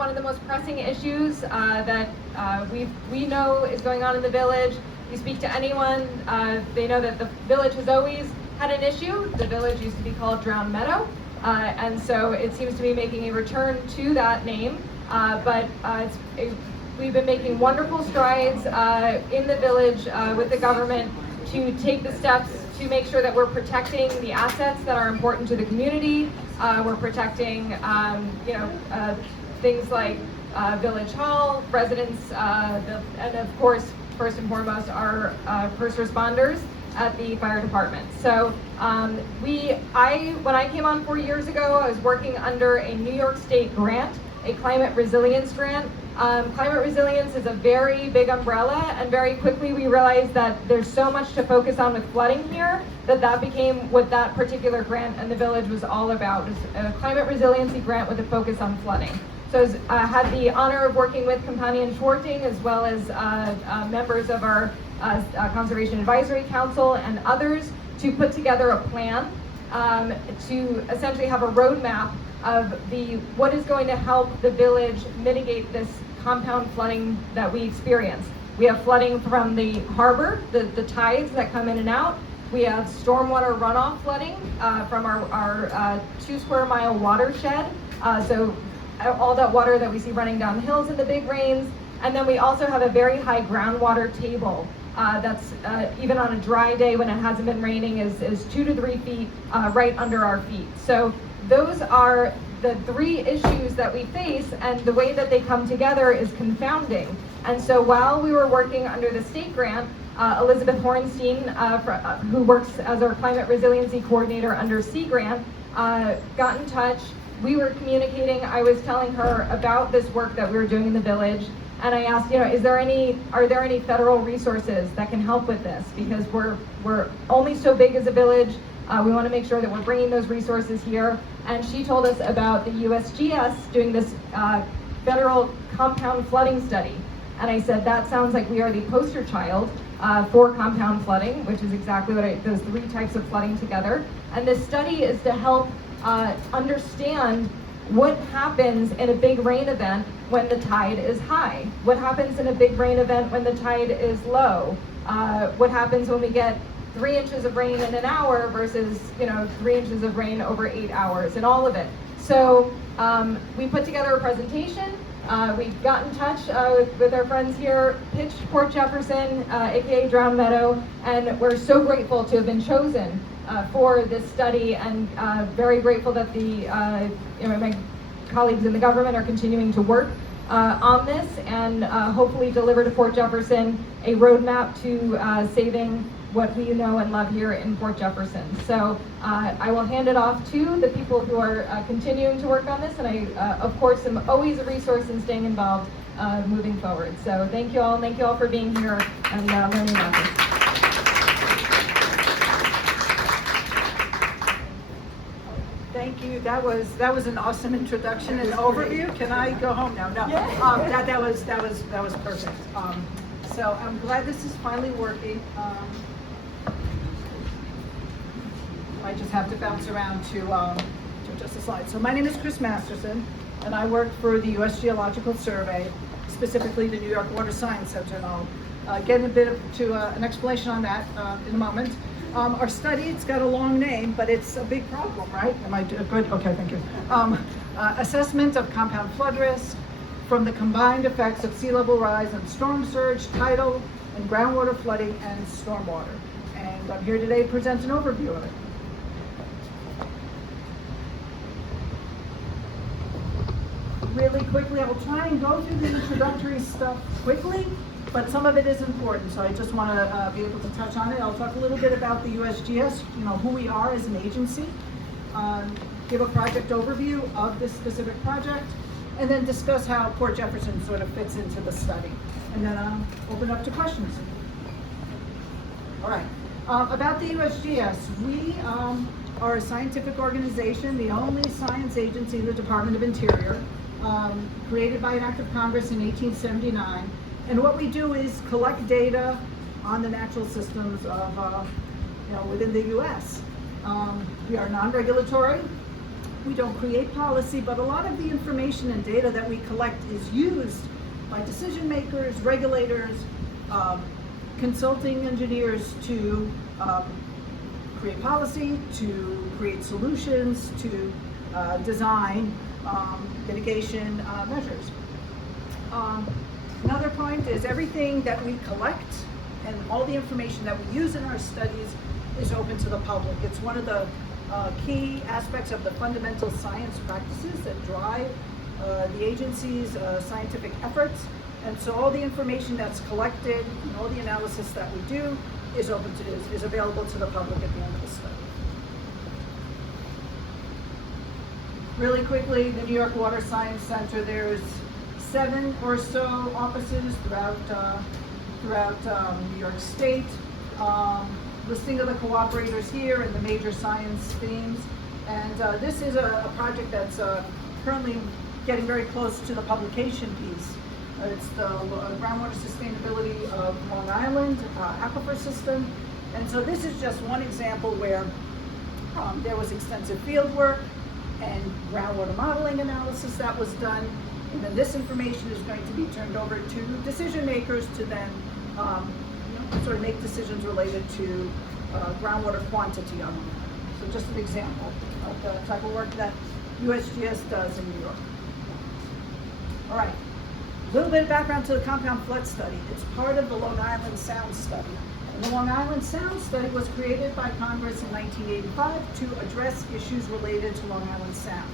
one of the most pressing issues that we know is going on in the village. You speak to anyone, they know that the village has always had an issue. The village used to be called Drowned Meadow, and so it seems to be making a return to that name. We've been making wonderful strides in the village with the government to take the steps to make sure that we're protecting the assets that are important to the community. We're protecting, things like Village Hall, residents, and of course, first and foremost, our first responders at the fire department. So when I came on 4 years ago, I was working under a New York State grant, a climate resilience grant. Climate resilience is a very big umbrella, and very quickly we realized that there's so much to focus on with flooding here that became what that particular grant in the village was all about. It was a climate resiliency grant with a focus on flooding. So I had the honor of working with Campani and Scwharting, as well as members of our Conservation Advisory Council and others, to put together a plan to essentially have a roadmap of what is going to help the village mitigate this compound flooding that we experience. We have flooding from the harbor, the tides that come in and out. We have stormwater runoff flooding from our 2 square mile watershed. So all that water that we see running down the hills in the big rains. And then we also have a very high groundwater table that's even on a dry day when it hasn't been raining is 2 to 3 feet right under our feet. So those are the 3 issues that we face, and the way that they come together is confounding. And so while we were working under the state grant, Elizabeth Hornstein, who works as our climate resiliency coordinator under Sea Grant, got in touch. We were communicating. I was telling her about this work that we were doing in the village, and I asked, are there any federal resources that can help with this? Because we're only so big as a village. We want to make sure that we're bringing those resources here. And she told us about the USGS doing this federal compound flooding study. And I said, that sounds like we are the poster child for compound flooding, which is exactly what those 3 types of flooding together. And this study is to help understand what happens in a big rain event when the tide is high. What happens in a big rain event when the tide is low? What happens when we get 3 inches of rain in an hour versus 3 inches of rain over 8 hours, and all of it. So we put together a presentation. We got in touch with our friends here, pitched Port Jefferson, aka Drowned Meadow, and we're so grateful to have been chosen for this study, and very grateful that my colleagues in the government are continuing to work on this, and hopefully deliver to Port Jefferson a roadmap to saving what we know and love here in Port Jefferson. So I will hand it off to the people who are continuing to work on this, and I, of course, am always a resource in staying involved moving forward. So thank you all for being here and learning about this. Thank you. That was an awesome introduction and overview. Can I go home now? No. Yeah. That was perfect. So I'm glad this is finally working. I just have to bounce around to just a slide. So my name is Kris Masterson, and I work for the US Geological Survey, specifically the New York Water Science Center, and I'll get a bit to an explanation on that in a moment. Our study, it's got a long name, but it's a big problem, right? Am I good? Okay, thank you. Assessment of compound flood risk from the combined effects of sea level rise and storm surge, tidal and groundwater flooding, and stormwater. And I'm here today to present an overview of it. Really quickly, I'll try and go through the introductory stuff quickly, but some of it is important, so I just want to be able to touch on it. I'll talk a little bit about the USGS, who we are as an agency, give a project overview of this specific project, and then discuss how Port Jefferson sort of fits into the study. And then open up to questions. All right, about the USGS, we are a scientific organization, the only science agency in the Department of Interior, created by an act of Congress in 1879. And what we do is collect data on the natural systems of, within the U.S. We are non-regulatory. we don't create policy, but a lot of the information and data that we collect is used by decision makers, regulators, consulting engineers to create policy, to create solutions, to design mitigation measures. Another point is everything that we collect and all the information that we use in our studies is open to the public. It's one of the key aspects of the fundamental science practices that drive the agency's scientific efforts. And so all the information that's collected and all the analysis that we do is available to the public at the end of the study. Really quickly, the New York Water Science Center, there's 7 or so offices throughout New York State. Listing of the cooperators here and the major science themes. And this is a project that's currently getting very close to the publication piece. It's the groundwater sustainability of Long Island aquifer system. And so this is just one example where there was extensive field work and groundwater modeling analysis that was done. And then this information is going to be turned over to decision makers to then sort of make decisions related to groundwater quantity on them. So just an example of the type of work that USGS does in New York. All right, a little bit of background to the compound flood study. It's part of the Long Island Sound Study. And the Long Island Sound Study was created by Congress in 1985 to address issues related to Long Island Sound.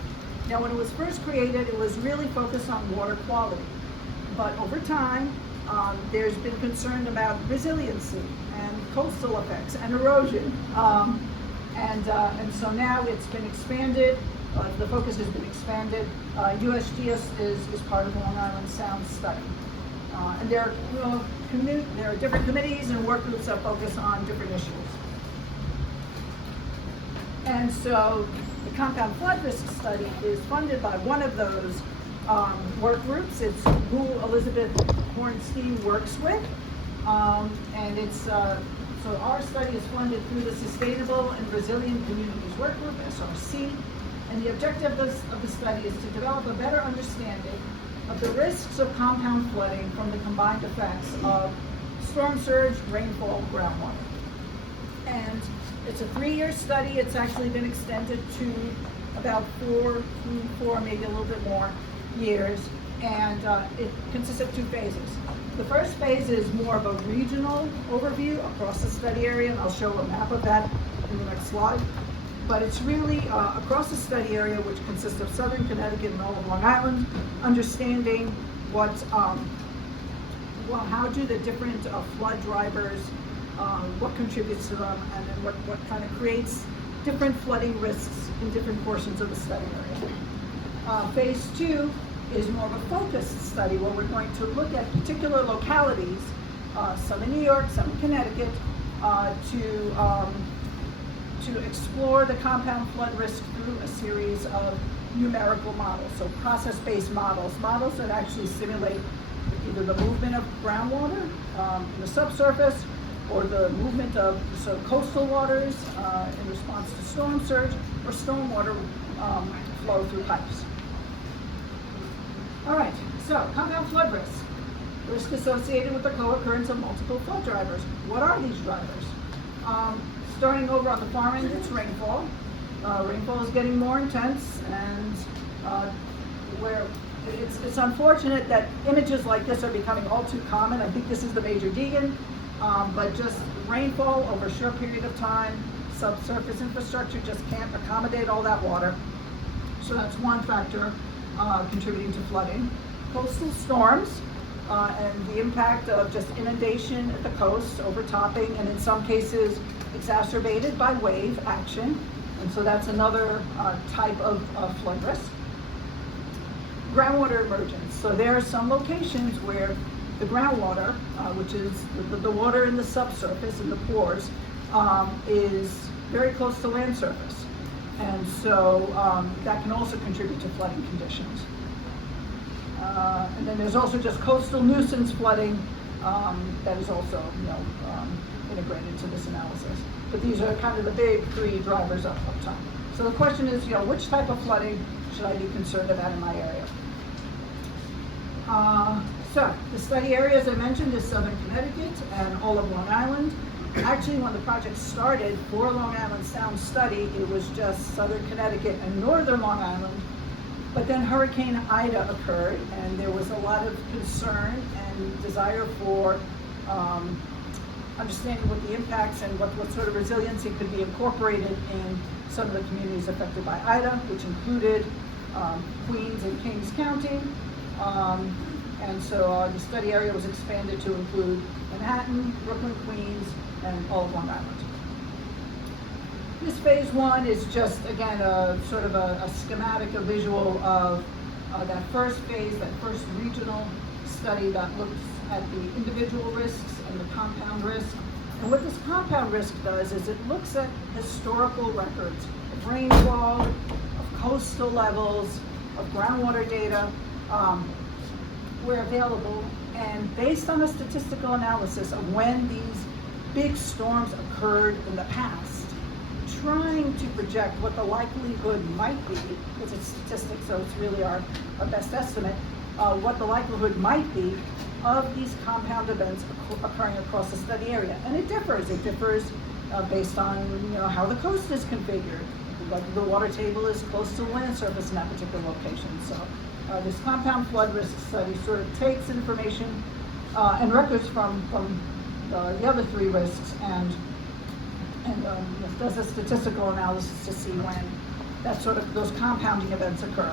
Now, when it was first created, it was really focused on water quality. But over time, there's been concern about resiliency and coastal effects and erosion. And so now it's been expanded. The focus has been expanded. USGS is part of the Long Island Sound Study. And there are different committees and work groups that focus on different issues. And so the compound flood risk study is funded by one of those work groups. It's who Elizabeth Hornstein works with. And it's, so our study is funded through the Sustainable and Resilient Communities Work Group, SRC. And the objective of the study is to develop a better understanding of the risks of compound flooding from the combined effects of storm surge, rainfall, groundwater. And it's a 3-year study. It's actually been extended to about four, maybe a little bit more years. And it consists of 2 phases. The first phase is more of a regional overview across the study area, and I'll show a map of that in the next slide. But it's really across the study area, which consists of southern Connecticut and all of Long Island, understanding how do the different flood drivers, what contributes to them, and then what kind of creates different flooding risks in different portions of the study area. Phase 2 is more of a focused study where we're going to look at particular localities, some in New York, some in Connecticut, to explore the compound flood risk through a series of numerical models, so process-based models that actually simulate either the movement of groundwater in the subsurface or the movement of coastal waters in response to storm surge or stormwater flow through pipes. All right, so compound flood risk associated with the co-occurrence of multiple flood drivers. What are these drivers? Starting over on the far end, it's rainfall. Rainfall is getting more intense, and where it's unfortunate that images like this are becoming all too common. I think this is the Major Deegan, but just rainfall over a short period of time, subsurface infrastructure just can't accommodate all that water. So that's one factor contributing to flooding. Coastal storms and the impact of just inundation at the coast, overtopping, and in some cases exacerbated by wave action. And so that's another type of flood risk. Groundwater emergence. So there are some locations where the groundwater, which is the water in the subsurface, in the pores, is very close to land surface. And so that can also contribute to flooding conditions. And then there's also just coastal nuisance flooding that is also integrated into this analysis. But these are kind of the big 3 drivers up top. So the question is, which type of flooding should I be concerned about in my area? So the study area, as I mentioned, is Southern Connecticut and all of Long Island. Actually, when the project started for Long Island Sound study, it was just Southern Connecticut and Northern Long Island. But then Hurricane Ida occurred, and there was a lot of concern and desire for understanding what the impacts and what sort of resiliency could be incorporated in some of the communities affected by Ida, which included Queens and Kings County. And so the study area was expanded to include Manhattan, Brooklyn, Queens, and all of Long Island. This phase one is just, again, a sort of a schematic, a visual of that first phase, that first regional study that looks at the individual risks and the compound risk. And what this compound risk does is it looks at historical records of rainfall, of coastal levels, of groundwater data, where available, and based on a statistical analysis of when these big storms occurred in the past, trying to project what the likelihood might be, because it's statistics, so it's really our best estimate, what the likelihood might be of these compound events occurring across the study area. And it differs. It differs based on how the coast is configured, whether the water table is close to the land surface in that particular location. So this compound flood risk study sort of takes information and records from the other three risks and does a statistical analysis to see when those compounding events occur.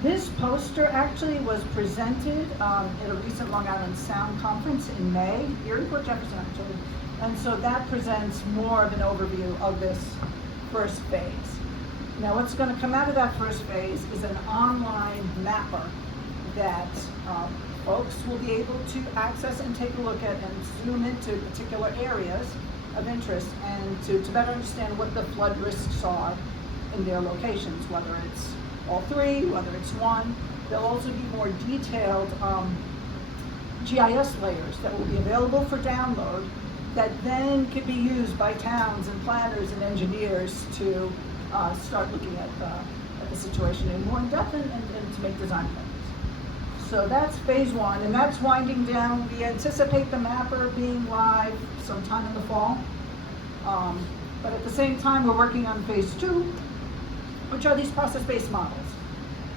This poster actually was presented at a recent Long Island Sound conference in May, here in Port Jefferson actually, and so that presents more of an overview of this first phase. Now what's going to come out of that first phase is an online mapper that folks will be able to access and take a look at and zoom into particular areas of interest and to better understand what the flood risks are in their locations, whether it's all three, whether it's one. There'll also be more detailed GIS layers that will be available for download that then could be used by towns and planners and engineers to start looking at the situation in more in depth and to make design plans. So that's phase one, and that's winding down. We anticipate the mapper being live sometime in the fall. But at the same time, we're working on phase two, which are these process-based models.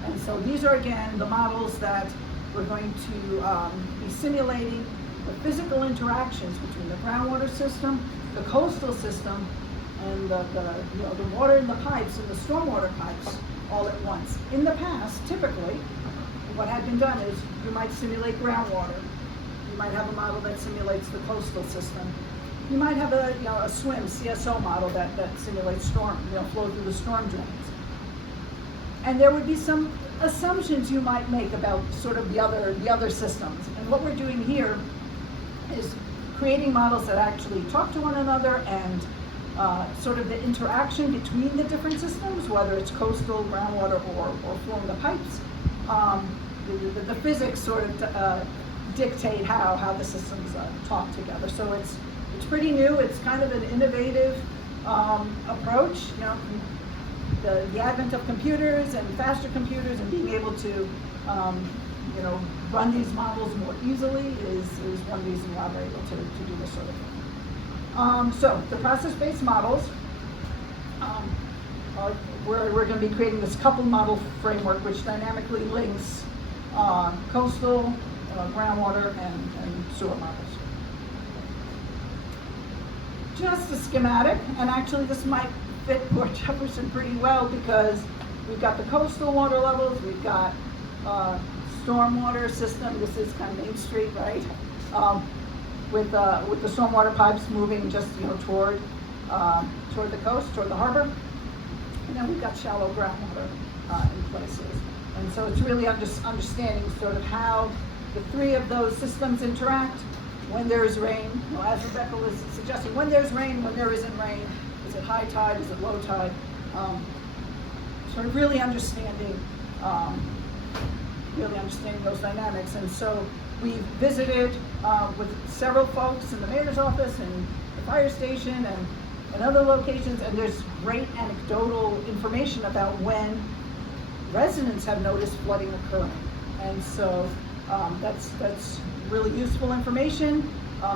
And so these are, again, the models that we're going to be simulating the physical interactions between the groundwater system, the coastal system, and the water in the pipes and the stormwater pipes all at once. In the past, typically, what had been done is you might simulate groundwater. You might have a model that simulates the coastal system. You might have a SWIM, CSO model that simulates storm, flow through the storm drains. And there would be some assumptions you might make about sort of the other systems. And what we're doing here is creating models that actually talk to one another and sort of the interaction between the different systems, whether it's coastal, groundwater, or flowing the pipes. The physics sort of dictate how the systems talk together. So it's pretty new. It's kind of an innovative approach. The advent of computers and faster computers and being able to run these models more easily is one reason why we're able to do this sort of thing. So the process-based models, we're going to be creating this coupled model framework which dynamically links coastal, groundwater, and sewer models. Just a schematic, and actually this might fit Port Jefferson pretty well because we've got the coastal water levels, we've got stormwater system. This is kind of Main Street, right? With the stormwater pipes moving just toward the coast, toward the harbor, and then we've got shallow groundwater in places. And so it's really understanding sort of how the three of those systems interact when there's rain. As Rebecca was suggesting, when there's rain, when there isn't rain, is it high tide, is it low tide? Sort of really understanding those dynamics. And so we visited with several folks in the mayor's office and the fire station and in other locations, and there's great anecdotal information about when residents have noticed flooding occurring. And so that's really useful information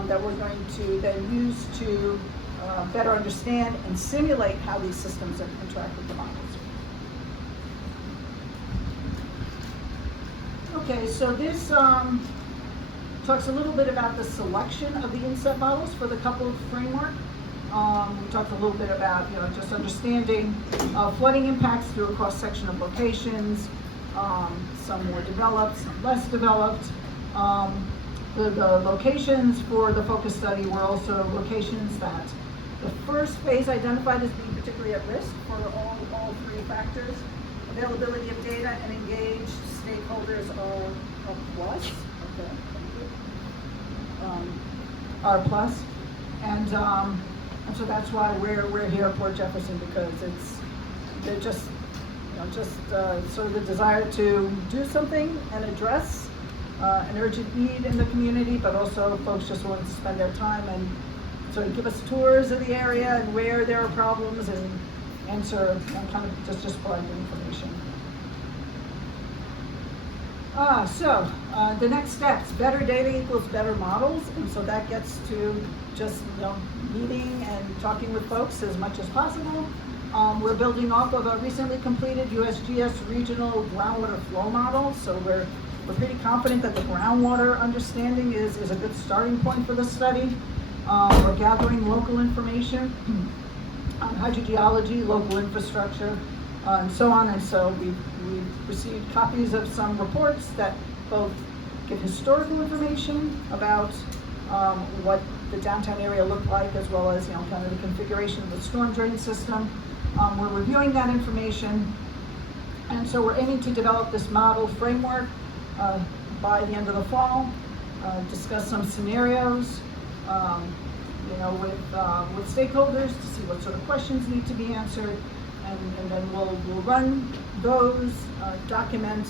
that we're going to then use to better understand and simulate how these systems interact with the models. Okay, so this talks a little bit about the selection of the inset models for the coupled framework. We talked a little bit about, just understanding flooding impacts through a cross-section of locations, some more developed, some less developed. The locations for the focus study were also locations that the first phase identified as being particularly at risk for all three factors. Availability of data and engaged stakeholders are a plus. Okay, thank you. Are a plus. And so that's why we're here at Port Jefferson, because they're just sort of the desire to do something and address an urgent need in the community, but also folks just willing to spend their time and sort of give us tours of the area and where there are problems and answer kind of just provide the information. So the next steps, better data equals better models, and so that gets to just meeting and talking with folks as much as possible. We're building off of a recently completed USGS regional groundwater flow model, so we're pretty confident that the groundwater understanding is a good starting point for the study. We're gathering local information on hydrogeology, local infrastructure, and so on. And so we've received copies of some reports that both give historical information about what the downtown area looked like, as well as kind of the configuration of the storm drain system. We're reviewing that information, and so we're aiming to develop this model framework by the end of the fall. Discuss some scenarios, with stakeholders to see what sort of questions need to be answered, and then we'll run those, document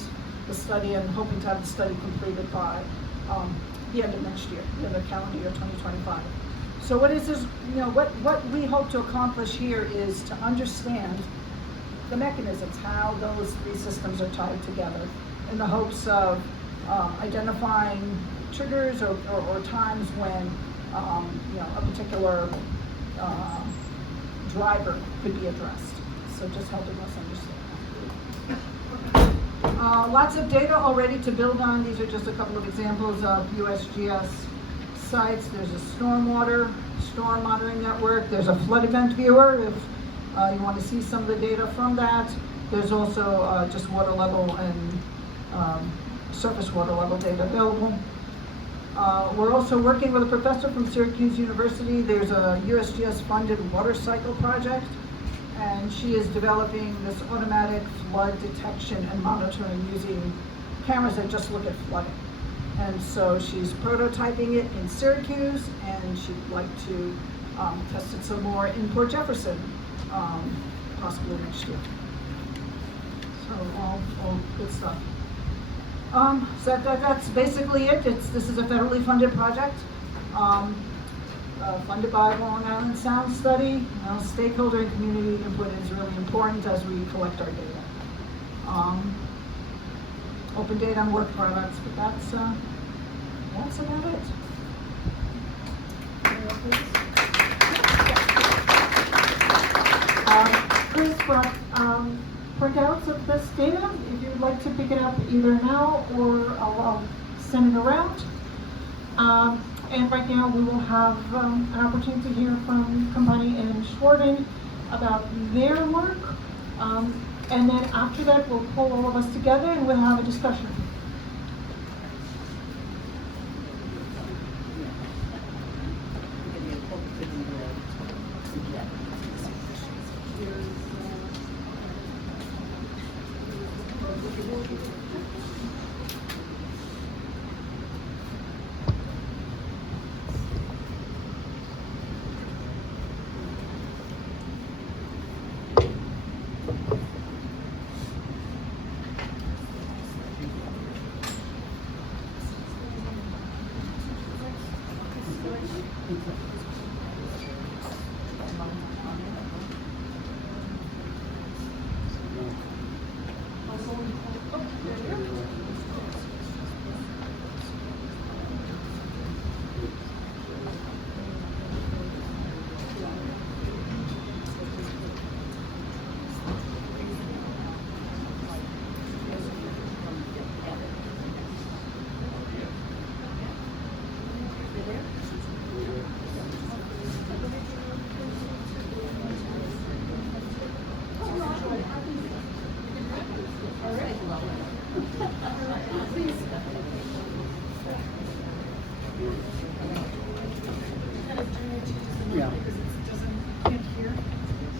the study, and hoping to have the study completed by the end of next year, the end of calendar year 2025. So what is this? What we hope to accomplish here is to understand the mechanisms, how those three systems are tied together, in the hopes of identifying triggers or times when a particular driver could be addressed. So just helping us understand. Lots of data already to build on. These are just a couple of examples of USGS sites. There's a storm monitoring network. There's a flood event viewer if you want to see some of the data from that. There's also just water level and surface water level data available. We're also working with a professor from Syracuse University. There's a USGS funded water cycle project, and she is developing this automatic flood detection and monitoring using cameras that just look at flooding. And so she's prototyping it in Syracuse, and she'd like to test it some more in Port Jefferson, possibly next year. So all good stuff. So that's basically it. This is a federally funded project, funded by Long Island Sound Study. Stakeholder and community input is really important as we collect our data. Open data and work products, but that's about it. Kris brought printouts of this data. If you'd like to pick it up either now or I'll send it around. And right now we will have an opportunity to hear from Campani and Scwharting about their work. And then after that we'll pull all of us together and we'll have a discussion.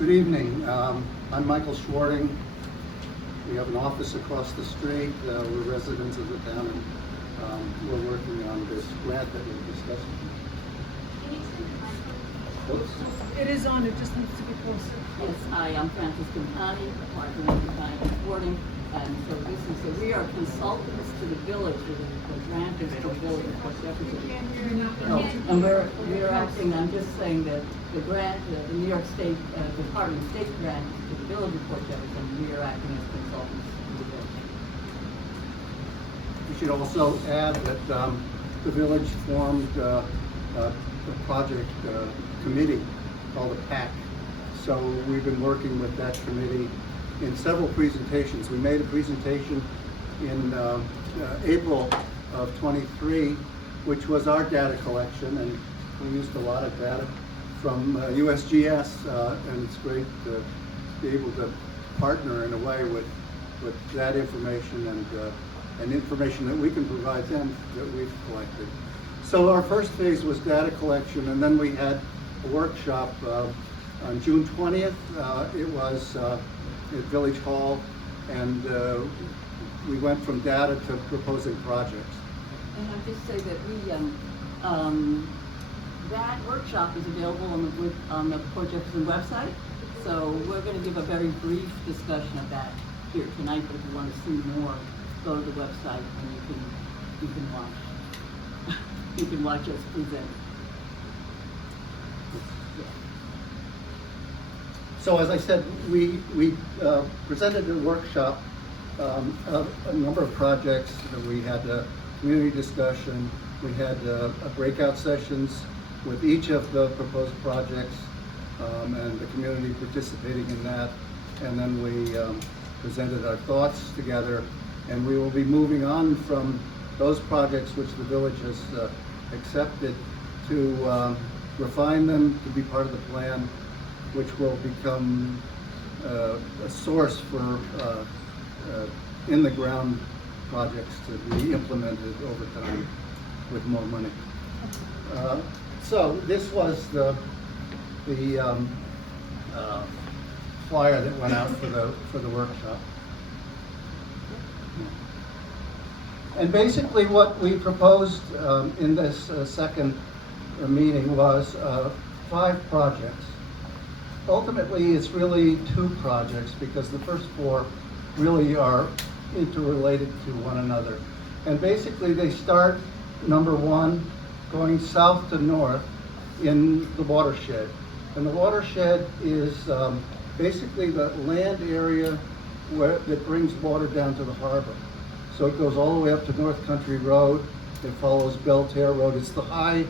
Good evening. I'm Michael Scwharting. We have an office across the street. We're residents of the town, and we're working on this grant that we're discussing. Oops. It is on, it just needs to be closer. Yes, hi, I'm Campani, partner in Campani Scwharting, and so we are consultants to the village, the grant is to the village of Port Jefferson. And we're acting, I'm just saying that the grant, the New York State, Department of State grant to the village of Port Jefferson, we are acting as consultants to the village. We should also add that the village formed a project committee called a PAC. So we've been working with that committee in several presentations. We made a presentation in April of 23, which was our data collection, and we used a lot of data from USGS, and it's great to be able to partner in a way with that information and information that we can provide them that we've collected. So our first phase was data collection, and then we had a workshop on June 20th. It was at Village Hall, and we went from data to proposing projects. And I'll just say that that workshop is available on the Port Jefferson website. So we're going to give a very brief discussion of that here tonight, but if you want to see more, go to the website and you can watch. You can watch us present. So as I said, we presented a workshop of a number of projects. We had a community discussion. We had breakout sessions with each of the proposed projects and the community participating in that. And then we presented our thoughts together. And we will be moving on from those projects which the village has accepted to refine them to be part of the plan, which will become a source for in-the-ground projects to be implemented over time with more money. So this was the flyer that went out for the workshop. And basically what we proposed in this second meeting was 5 projects. Ultimately, it's really 2 projects because the first 4 really are interrelated to one another. And basically they start, number 1, going south to north in the watershed. And the watershed is basically the land area that brings water down to the harbor. So it goes all the way up to North Country Road. It follows Belterre Road. It's the high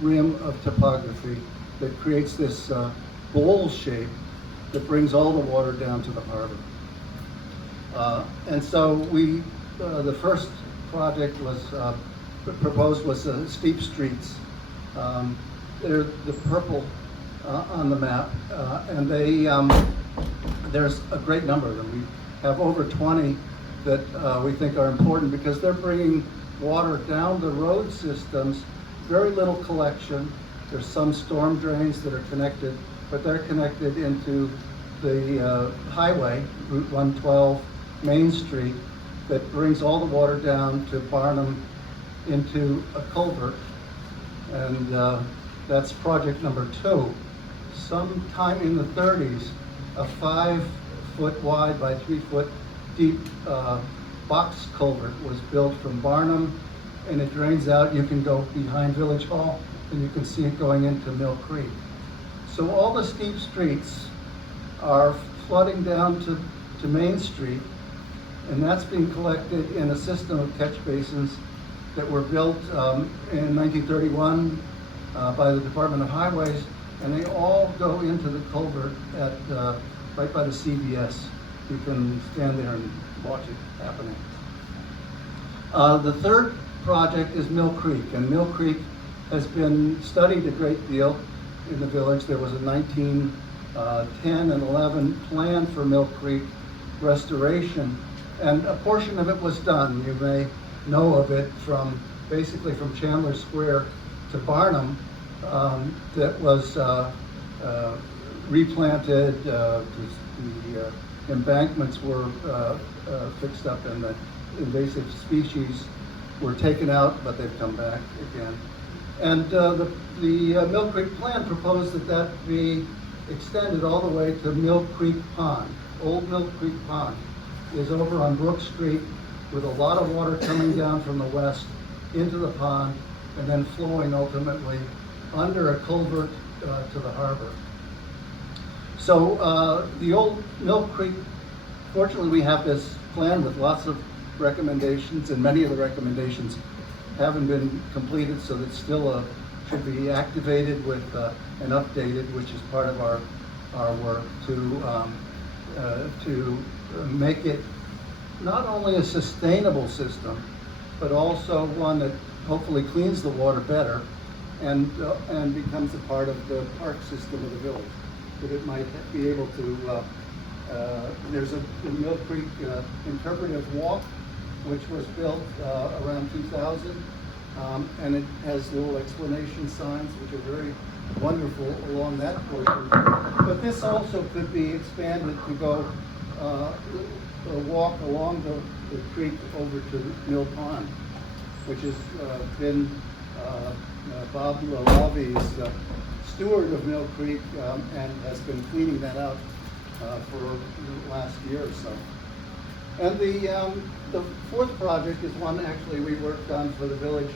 rim of topography that creates this bowl shape that brings all the water down to the harbor. And so the first project was proposed was steep streets. They're the purple on the map, and there's a great number of them. We have over 20 that we think are important because they're bringing water down the road systems, very little collection. There's some storm drains that are connected, but they're connected into the highway, Route 112, Main Street, that brings all the water down to Barnum into a culvert. And that's project number 2. Sometime in the 30s, a 5-foot wide by 3-foot deep box culvert was built from Barnum, and it drains out. You can go behind Village Hall and you can see it going into Mill Creek. So all the steep streets are flooding down to Main Street, and that's being collected in a system of catch basins that were built in 1931 by the Department of Highways, and they all go into the culvert at right by the CVS. You can stand there and watch it happening. The third project is Mill Creek, and Mill Creek has been studied a great deal in the village. There was a 1910 and 11 plan for Mill Creek restoration, and a portion of it was done. You may know of it from basically from Chandler Square to Barnum. That was replanted, the embankments were fixed up, and the invasive species were taken out, but they've come back again. And the Mill Creek plan proposed that that be extended all the way to Mill Creek Pond. Old Mill Creek Pond is over on Brook Street with a lot of water coming down from the west into the pond and then flowing ultimately under a culvert to the harbor. So the old Mill Creek, fortunately we have this plan with lots of recommendations, and many of the recommendations haven't been completed, so that still should be activated with and updated, which is part of our work to make it not only a sustainable system, but also one that hopefully cleans the water better and becomes a part of the park system of the village. That it might be able to, there's a Mill Creek interpretive walk, which was built around 2000, and it has little explanation signs, which are very wonderful along that portion. But this also could be expanded to go walk along the creek over to Mill Pond, which has been Bob Lavi's steward of Mill Creek and has been cleaning that out for the last year or so. And the fourth project is one actually we worked on for the village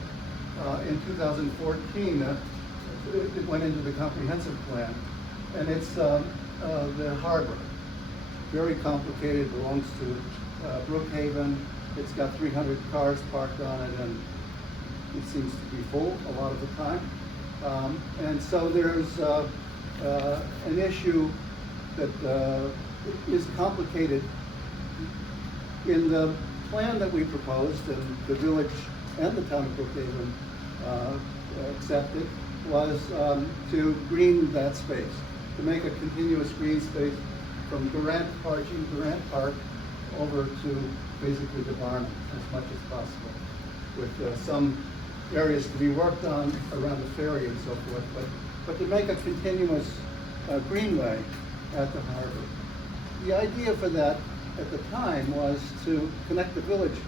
in 2014. It went into the comprehensive plan, and it's the harbor. Very complicated, belongs to Brookhaven. It's got 300 cars parked on it, and it seems to be full a lot of the time. And so there's an issue that is complicated. In the plan that we proposed, and the village and the town of Brookhaven accepted, was to green that space, to make a continuous green space from Durant Park over to basically the barn as much as possible, with some areas to be worked on around the ferry and so forth, but to make a continuous greenway at the harbor. The idea for that at the time was to connect the village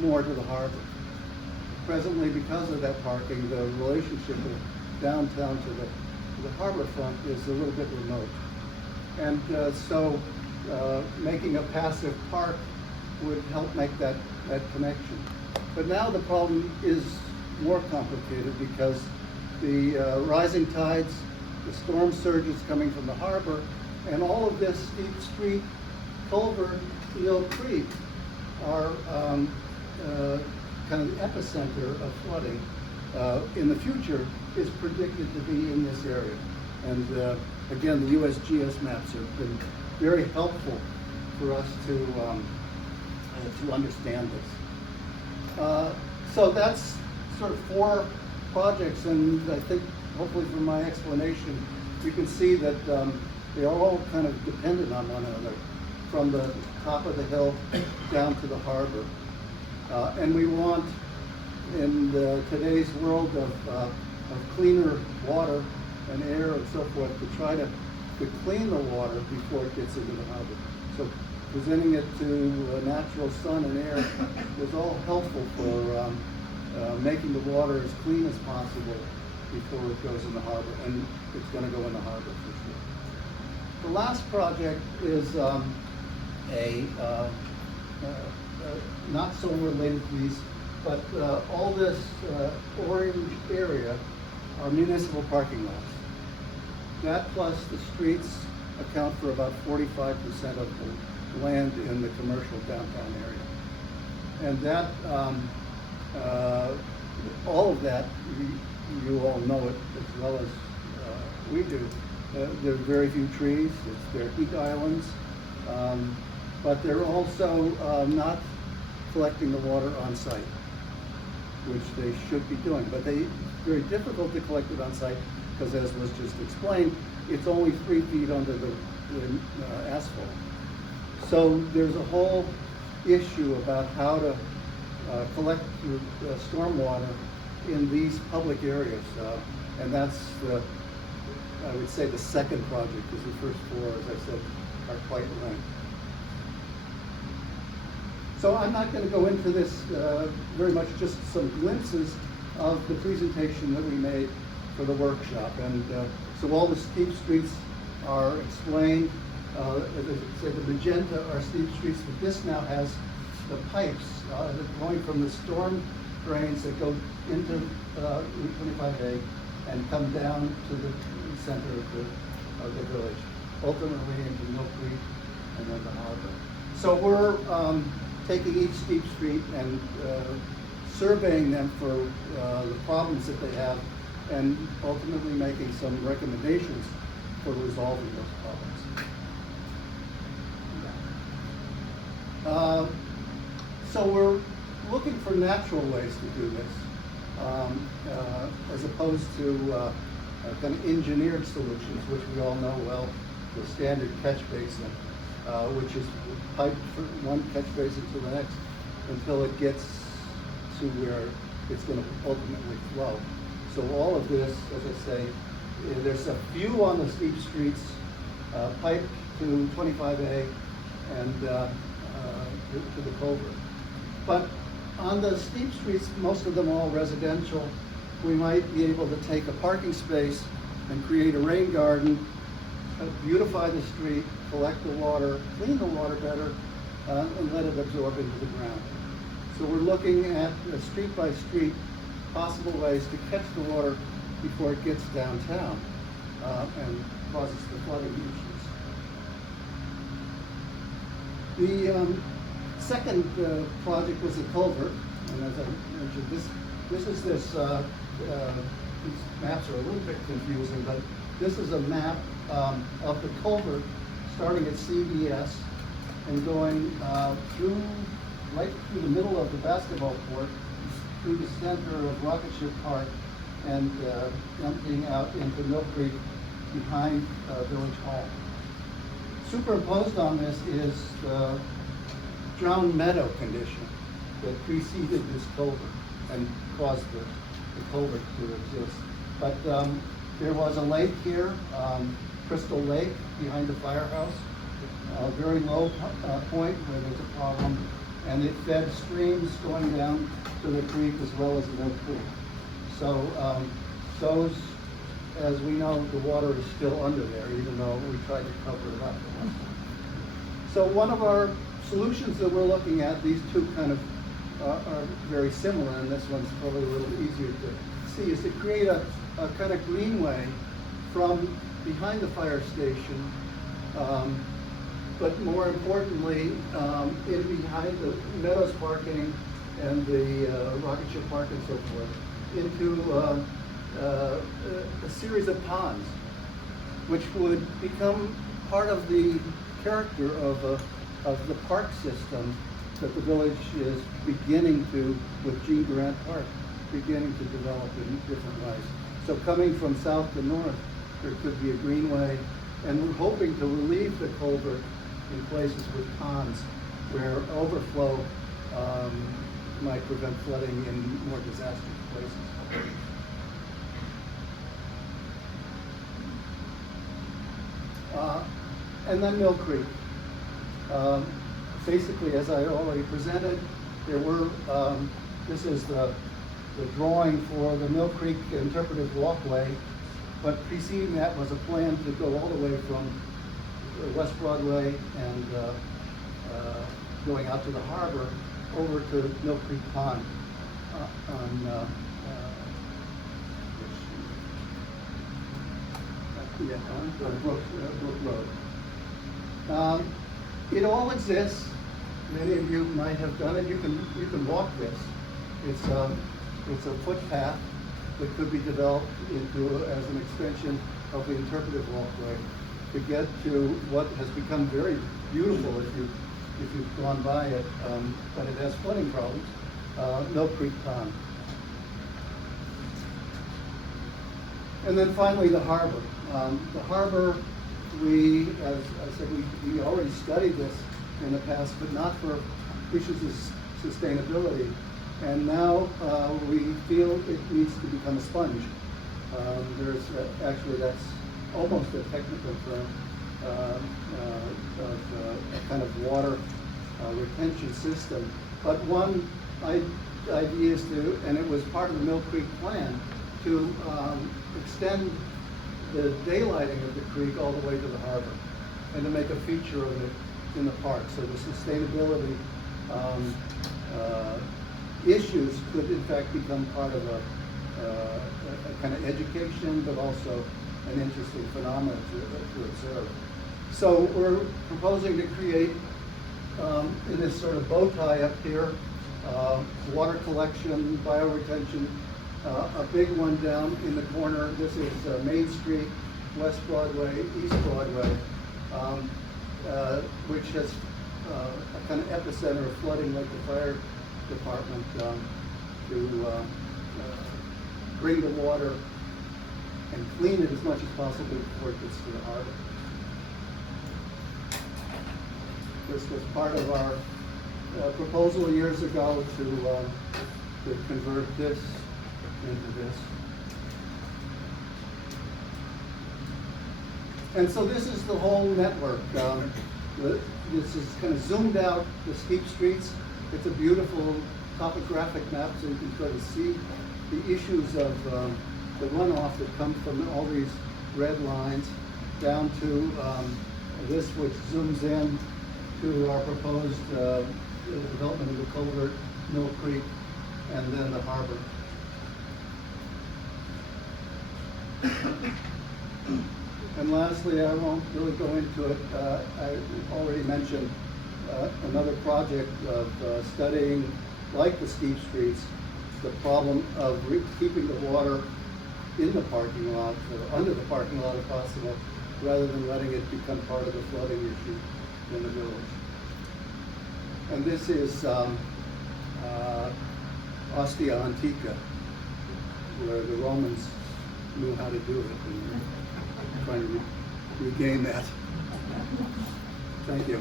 more to the harbor. Presently, because of that parking, the relationship of downtown to the harbor front is a little bit remote. And so making a passive park would help make that connection. But now the problem is more complicated because the rising tides, the storm surges coming from the harbor, and all of this steep street, culvert, Mill Creek are kind of the epicenter of flooding in the future is predicted to be in this area. And again, the USGS maps have been very helpful for us to understand this. So that's sort of 4 projects, and I think hopefully from my explanation, you can see that they are all kind of dependent on one another, from the top of the hill down to the harbor. And we want, in today's world of cleaner water and air and so forth, to try to clean the water before it gets into the harbor. So presenting it to natural sun and air was all helpful for making the water as clean as possible before it goes in the harbor, and it's going to go in the harbor for sure. The last project is not so related to these, but all this orange area are municipal parking lots. That plus the streets account for about 45% of the land in the commercial downtown area. And that, all of that, you all know it as well as we do. There are very few trees, they're heat islands, but they're also not collecting the water on site, which they should be doing. But it's very difficult to collect it on site because, as was just explained, it's only 3 feet under the asphalt. So there's a whole issue about how to collect stormwater in these public areas, and that's I would say the second project, because the first four, as I said, are quite linked. So I'm not going to go into this very much, just some glimpses of the presentation that we made for the workshop. And so all the steep streets are explained. As I say, the magenta are steep streets, but this now has the pipes that are going from the storm drains that go into Route 25A and come down to the center of the village, ultimately into Mill Creek and then the harbor. So we're taking each steep street and surveying them for the problems that they have and ultimately making some recommendations for resolving those problems. So we're looking for natural ways to do this, as opposed to kind of engineered solutions, which we all know well, the standard catch basin, which is piped from one catch basin to the next until it gets to where it's going to ultimately flow. So all of this, as I say, there's a few on the steep streets, piped to 25A and to the culvert. But on the steep streets, most of them all residential, we might be able to take a parking space and create a rain garden, beautify the street, collect the water, clean the water better, and let it absorb into the ground. So we're looking at street by street possible ways to catch the water before it gets downtown and causes the flooding issues. The second project was a culvert, and as I mentioned, these maps are a little bit confusing, but this is a map of the culvert starting at CBS and going right through the middle of the basketball court, through the center of Rocket Ship Park, and emptying out into Mill Creek behind Village Hall. Superimposed on this is the drowned meadow condition that preceded this culvert and caused the culvert to exist. But there was a lake here, Crystal Lake, behind the firehouse, a very low point where there's a problem, and it fed streams going down to the creek as well as the Mill Creek. So those, as we know, the water is still under there, even though we tried to cover it up. So one of our solutions that we're looking at, these two kind of are very similar, and this one's probably a little easier to see, is to create a kind of greenway from behind the fire station, but more importantly, in behind the Meadows parking and the Rocket Ship Park and so forth, into a series of ponds, which would become part of the character of the park system that the village is beginning to, with Jean Durant Park, beginning to develop in different ways. So coming from south to north, there could be a greenway, and we're hoping to relieve the culvert in places with ponds where overflow might prevent flooding in more disastrous places. And then Mill Creek. Basically, as I already presented, there were, this is the drawing for the Mill Creek interpretive walkway, but preceding that was a plan to go all the way from West Broadway and going out to the harbor over to Mill Creek Pond on Brook Road. It all exists. Many of you might have done it. You can walk this. It's a footpath that could be developed into as an extension of the interpretive walkway to get to what has become very beautiful if you've gone by it, but it has flooding problems. Mill Creek Pond. And then finally the harbor. The harbor, as I said, we already studied this in the past, but not for issues of sustainability. And now we feel it needs to become a sponge. Actually that's almost a technical term, of a kind of water retention system. But one idea is to, and it was part of the Mill Creek plan, to extend the daylighting of the creek all the way to the harbor, and to make a feature of it in the park. So the sustainability issues could in fact become part of a kind of education, but also an interesting phenomenon to observe. So we're proposing to create, in this sort of bow tie up here, water collection, bioretention, a big one down in the corner. This is Main Street, West Broadway, East Broadway, which has a kind of epicenter of flooding like the fire department, to bring the water and clean it as much as possible before it gets to the harbor. This was part of our proposal years ago to convert this into this. And so this is the whole network. This is kind of zoomed out, the steep streets. It's a beautiful topographic map, so you can sort of see the issues of the runoff that comes from all these red lines down to this, which zooms in to our proposed development of the culvert, Mill Creek, and then the harbor. And lastly, I won't really go into it. I already mentioned another project of studying, like the steep streets, the problem of keeping the water in the parking lot, or under the parking lot if possible, rather than letting it become part of the flooding issue in the village. And this is Ostia Antica, where the Romans knew how to do it, and we're trying to regain that. Thank you.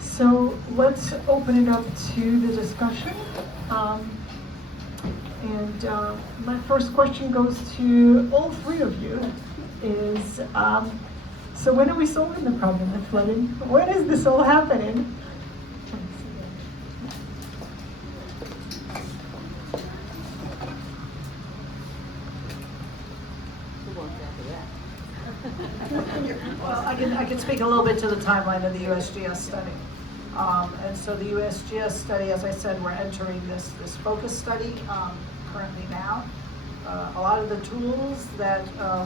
So let's open it up to the discussion. My first question goes to all three of you. Is so when are we solving the problem of flooding? When is this all happening? Well, I can speak a little bit to the timeline of the USGS study. And so the USGS study, as I said, we're entering this focus study currently now. A lot of the tools that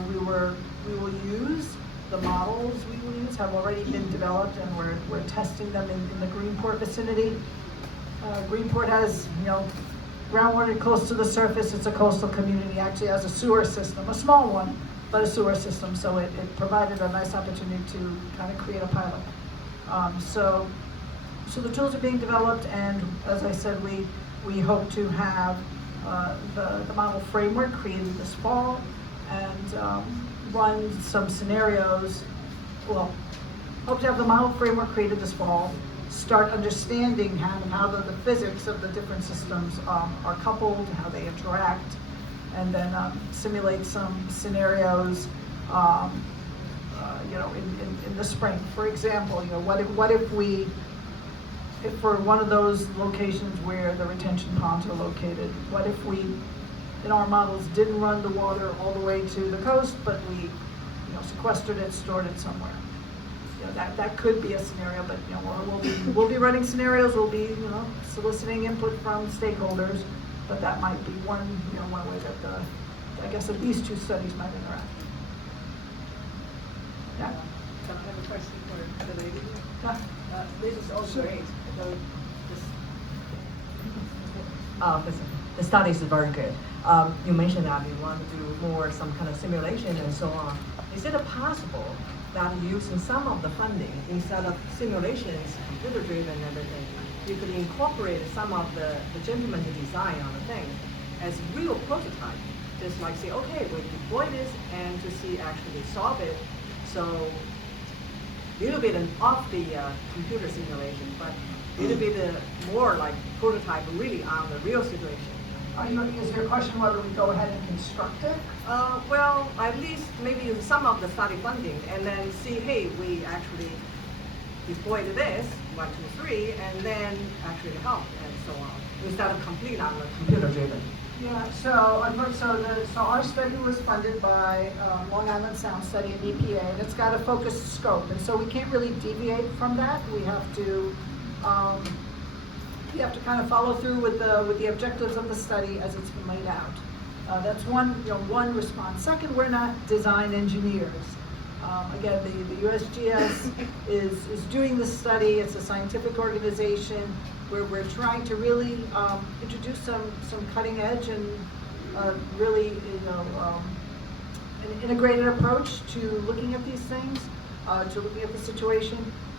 we will use, the models we will use, have already been developed, and we're testing them in the Greenport vicinity. Greenport has, groundwater close to the surface. It's a coastal community, actually has a sewer system, a small one, but a sewer system. So it provided a nice opportunity to kind of create a pilot. So the tools are being developed, and as I said, we hope to have the model framework created this fall, and run some scenarios. Well, hope to have the model framework created this fall, start understanding how the physics of the different systems are coupled, how they interact, and then simulate some scenarios in the spring. For example, what if for one of those locations where the retention ponds are located, what if we, in our models, didn't run the water all the way to the coast, but we, sequestered it, stored it somewhere? That could be a scenario, but we'll be running scenarios. We'll be soliciting input from stakeholders, but that might be one way that I guess that these two studies might interact. Yeah. I have a question for the lady. Yeah. This is all great. So The studies are very good. You mentioned that you want to do more some kind of simulation and so on. Is it possible that using some of the funding instead of simulations, computer-driven and everything, you could incorporate some of the gentleman design on the thing as real prototype? Just like say, okay, we deploy this and to see actually solve it. So a little bit off the computer simulation, but a little bit more like prototype really on the real situation. Is your question whether we go ahead and construct it? Well, at least maybe use some of the study funding and then see, hey, we actually deployed this, 1, 2, 3, and then actually help and so on, instead of complete on the computer driven. Yeah, so our study was funded by Long Island Sound Study and EPA, and it's got a focused scope, and so we can't really deviate from that. We have to kind of follow through with the objectives of the study as it's been laid out. That's one response. Second, we're not design engineers. Again, the USGS is doing this study. It's a scientific organization where we're trying to really introduce some cutting edge and really an integrated approach to looking at these things, to looking at the situation,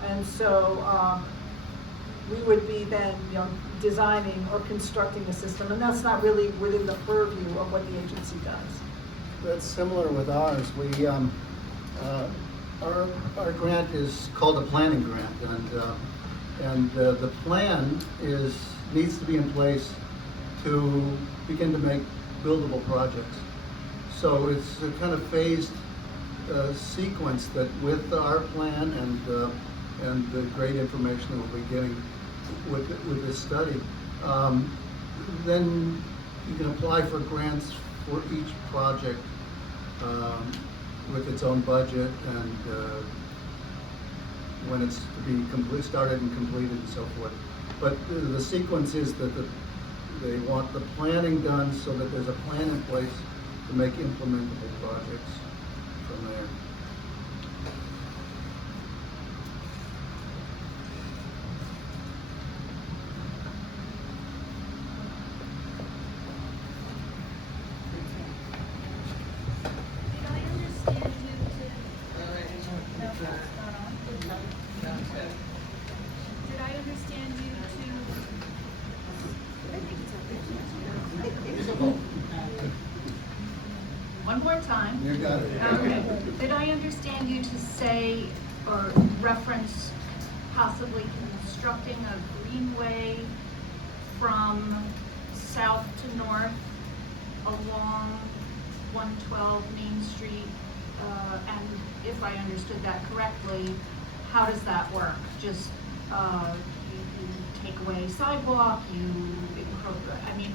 and so we would be then designing or constructing the system, and that's not really within the purview of what the agency does. That's similar with ours. We, our grant is called a planning grant, and the plan needs to be in place to begin to make buildable projects. So it's a kind of phased sequence that with our plan and the great information that we'll be getting with this study, then you can apply for grants for each project with its own budget and when it's to be started and completed and so forth. But the sequence is that they want the planning done so that there's a plan in place to make implementable projects from there. One more time. You got it. Okay. Did I understand you to say or reference possibly constructing a greenway from south to north along 112 Main Street? And if I understood that correctly, how does that work? Just you take away sidewalk, I mean,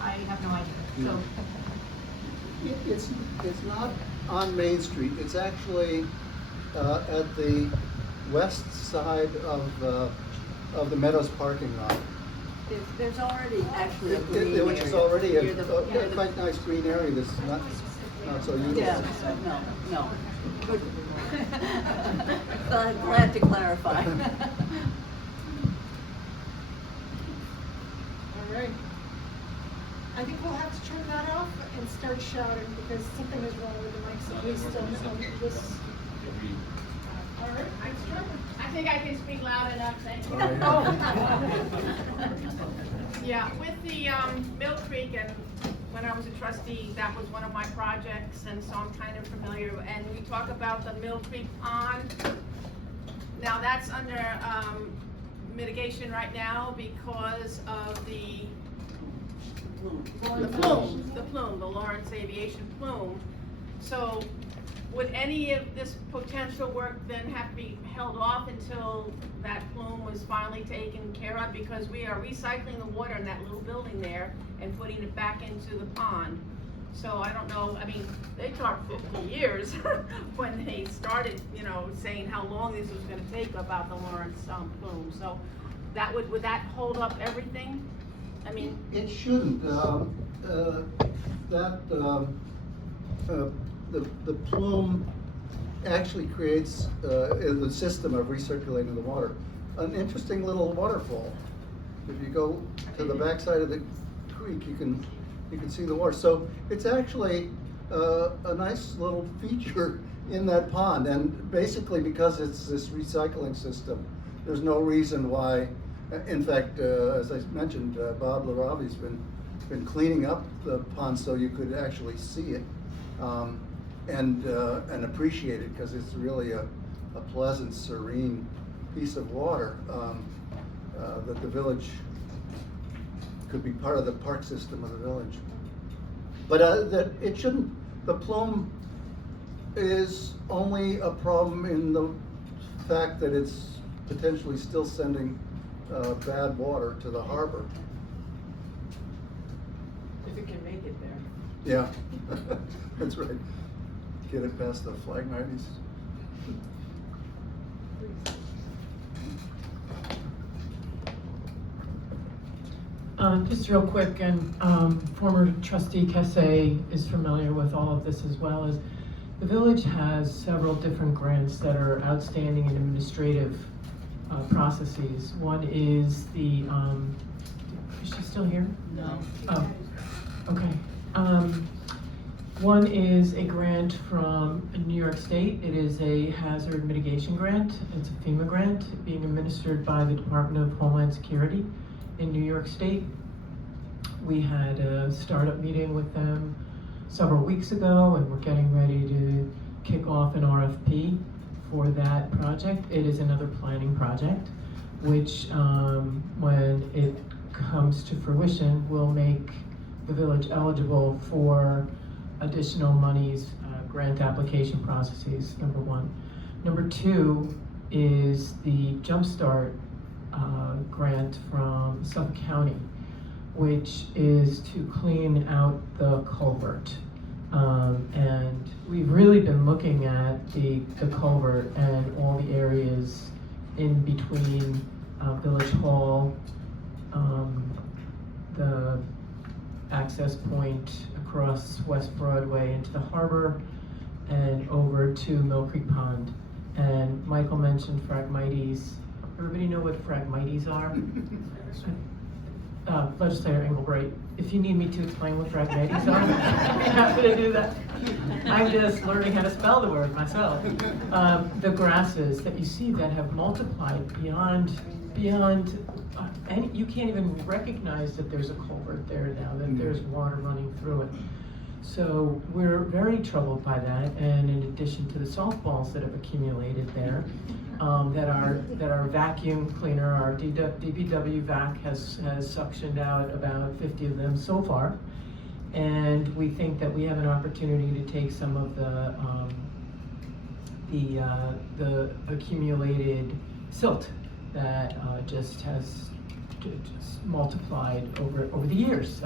I have no idea. So. It's not on Main Street. It's actually at the west side of the Meadows parking lot. There's already actually a green area. Which is already a Near the- quite nice green area that's not so utilized. Yeah, no. Good. Glad to clarify. All right. I think we'll have to turn that off and start shouting because something is wrong with the mics at least on this. All right, I'm struggling. I think I can speak loud enough, thank you. Yeah, with the Mill Creek, and when I was a trustee, that was one of my projects, and so I'm kind of familiar. And we talk about the Mill Creek Pond. Now that's under mitigation right now because of the plume, the Lawrence Aviation plume. So would any of this potential work then have to be held off until that plume was finally taken care of? Because we are recycling the water in that little building there and putting it back into the pond. So I don't know, I mean, they talked 50 years when they started, saying how long this was gonna take about the Lawrence plume. So that would that hold up everything? I mean, it shouldn't. The plume actually creates the system of recirculating the water. An interesting little waterfall. If you go to the backside of the creek, you can you can see the water. So it's actually a nice little feature in that pond, and basically because it's this recycling system, there's no reason why. In fact, as I mentioned, Bob Laravi's been cleaning up the pond so you could actually see it and appreciate it, because it's really a pleasant, serene piece of water that the village could be part of the park system of the village. But that it shouldn't. The plume is only a problem in the fact that it's potentially still sending bad water to the harbor. If it can make it there. Yeah, that's right. Get it past the Phlagmites. Just real quick, and former trustee Kesse is familiar with all of this as well, as the village has several different grants that are outstanding in administrative processes. One is the, is she still here? No. Oh, okay. One is a grant from New York State. It is a hazard mitigation grant. It's a FEMA grant being administered by the Department of Homeland Security in New York State. We had a startup meeting with them several weeks ago, and we're getting ready to kick off an RFP for that project. It is another planning project, which when it comes to fruition will make the village eligible for additional monies, grant application processes, number one. Number two is the Jumpstart grant from Suffolk County, which is to clean out the culvert. And we've really been looking at the culvert and all the areas in between Village Hall, the access point across West Broadway into the harbor, and over to Mill Creek Pond. And Michael mentioned Phragmites. Everybody know what Phragmites are? Legislator Engelbright, if you need me to explain what Phragmites are, I'm happy to do that. I'm just learning how to spell the word myself. The grasses that you see that have multiplied beyond, and you can't even recognize that there's a culvert there now, that there's water running through it. So we're very troubled by that, and in addition to the salt balls that have accumulated there, that our vacuum cleaner, our DPW vac has suctioned out about 50 of them so far. And we think that we have an opportunity to take some of the accumulated silt that just has multiplied over the years.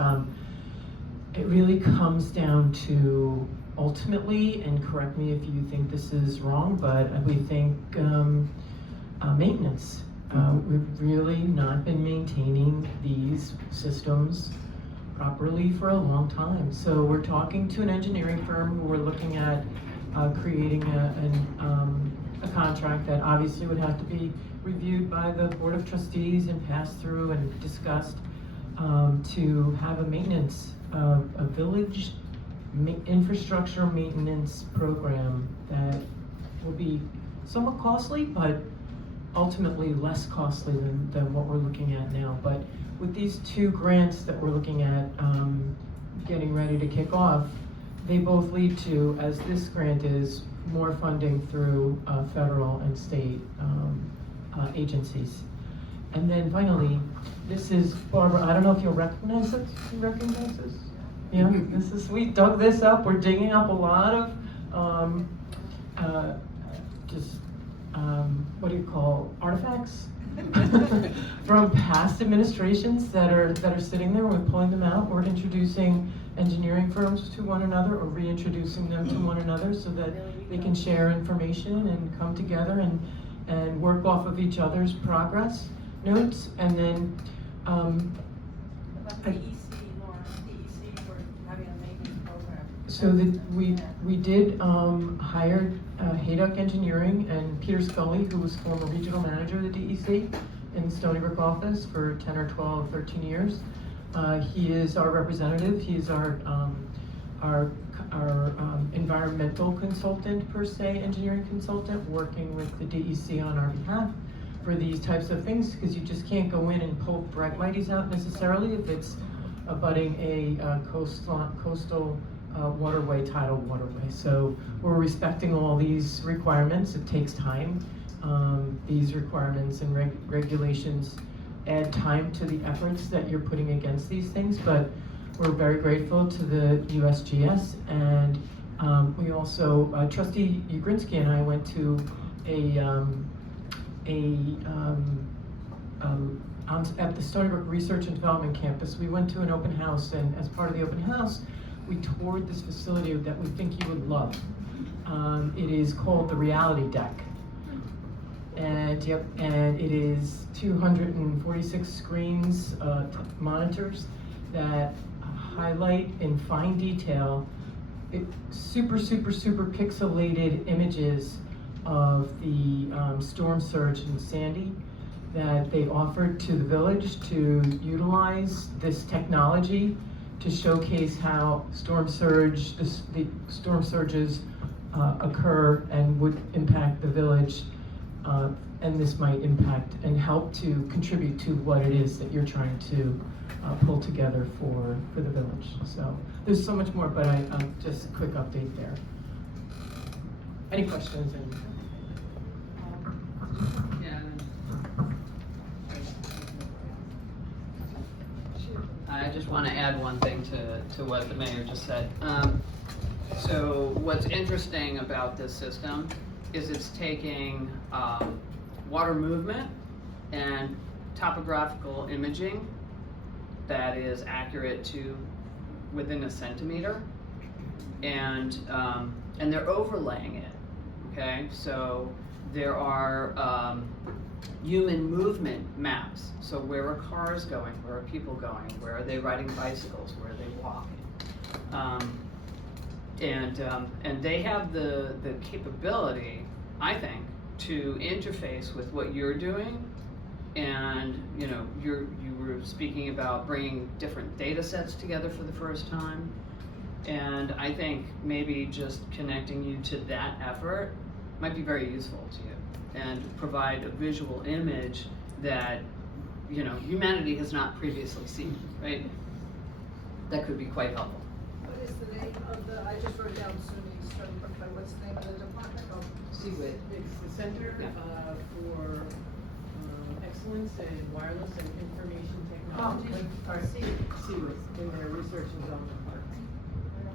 It really comes down to, ultimately, and correct me if you think this is wrong, but we think maintenance. We've really not been maintaining these systems properly for a long time. So we're talking to an engineering firm who we're looking at creating a contract that obviously would have to be reviewed by the Board of Trustees and passed through and discussed to have a maintenance, a village infrastructure maintenance program that will be somewhat costly, but ultimately less costly than what we're looking at now. But with these two grants that we're looking at getting ready to kick off, they both lead to, as this grant is, more funding through federal and state agencies. And then finally, this is, Barbara, I don't know if you'll recognize this. You recognize this? Yeah, this is, we dug this up. We're digging up a lot of what do you call, artifacts from past administrations that are sitting there. We're pulling them out. We're introducing engineering firms to one another, or reintroducing them to one another, so that they can share information and come together and work off of each other's progress notes. And then so that we did hire Hayduck Engineering and Peter Scully, who was former regional manager of the DEC in the Stony Brook office for 10 or 12, 13 years. He is our representative. He's our environmental consultant, per se, engineering consultant, working with the DEC on our behalf for these types of things, because you just can't go in and pull phragmites out necessarily if it's abutting a coastal waterway, tidal waterway. So we're respecting all these requirements. It takes time. These requirements and regulations add time to the efforts that you're putting against these things, but we're very grateful to the USGS, and we also, Trustee Ugrinsky and I went to at the Stony Brook Research and Development Campus. We went to an open house, and as part of the open house, we toured this facility that we think you would love. It is called the Reality Deck. And it is 246 screens, monitors that highlight in fine detail super pixelated images of the storm surge in Sandy that they offered to the village to utilize this technology to showcase how the storm surges occur and would impact the village. And this might impact and help to contribute to what it is that you're trying to pull together for the village. So there's so much more, but just a quick update there. Any questions? I just want to add one thing to what the mayor just said. So what's interesting about this system is it's taking water movement and topographical imaging that is accurate to within a centimeter, and they're overlaying it. Okay, so there are human movement maps. So where are cars going? Where are people going? Where are they riding bicycles? Where are they walking? And they have the capability, I think, to interface with what you're doing. And you know, you were speaking about bringing different data sets together for the first time. And I think maybe just connecting you to that effort might be very useful to you and provide a visual image that, you know, humanity has not previously seen, right? That could be quite helpful. What is the name of the, I just wrote down SUNY, but what's the name of the department? CWIT. It's the Center for Excellence in Wireless and Information Technology. CWIT, in their Research and Development Park.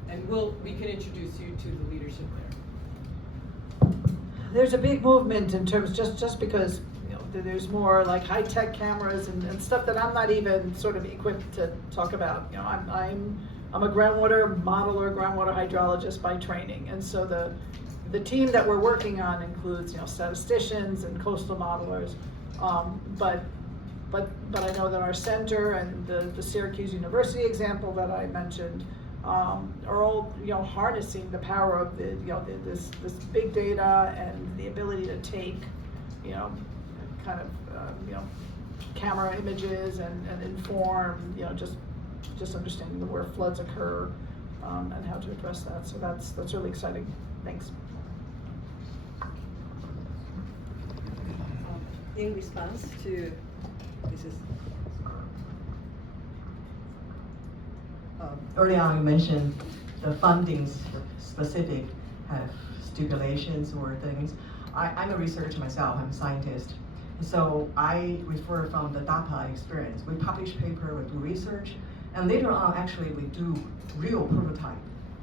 And we can introduce you to the leadership there. There's a big movement in terms, just because, you know, there's more like high-tech cameras and stuff that I'm not even sort of equipped to talk about. You know, I'm a groundwater modeler, groundwater hydrologist by training, and so the team that we're working on includes, you know, statisticians and coastal modelers, but I know that our center and the Syracuse University example that I mentioned are all, you know, harnessing the power of the, you know, this big data and the ability to take, you know, kind of you know, camera images and inform, you know, just understanding where floods occur and how to address that. So that's really exciting. Thanks. In response to this is earlier on you mentioned the funding specific have stipulations or things. I'm a researcher myself, I'm a scientist. So I refer from the data experience. We publish paper, we do research, and later on actually we do real prototype,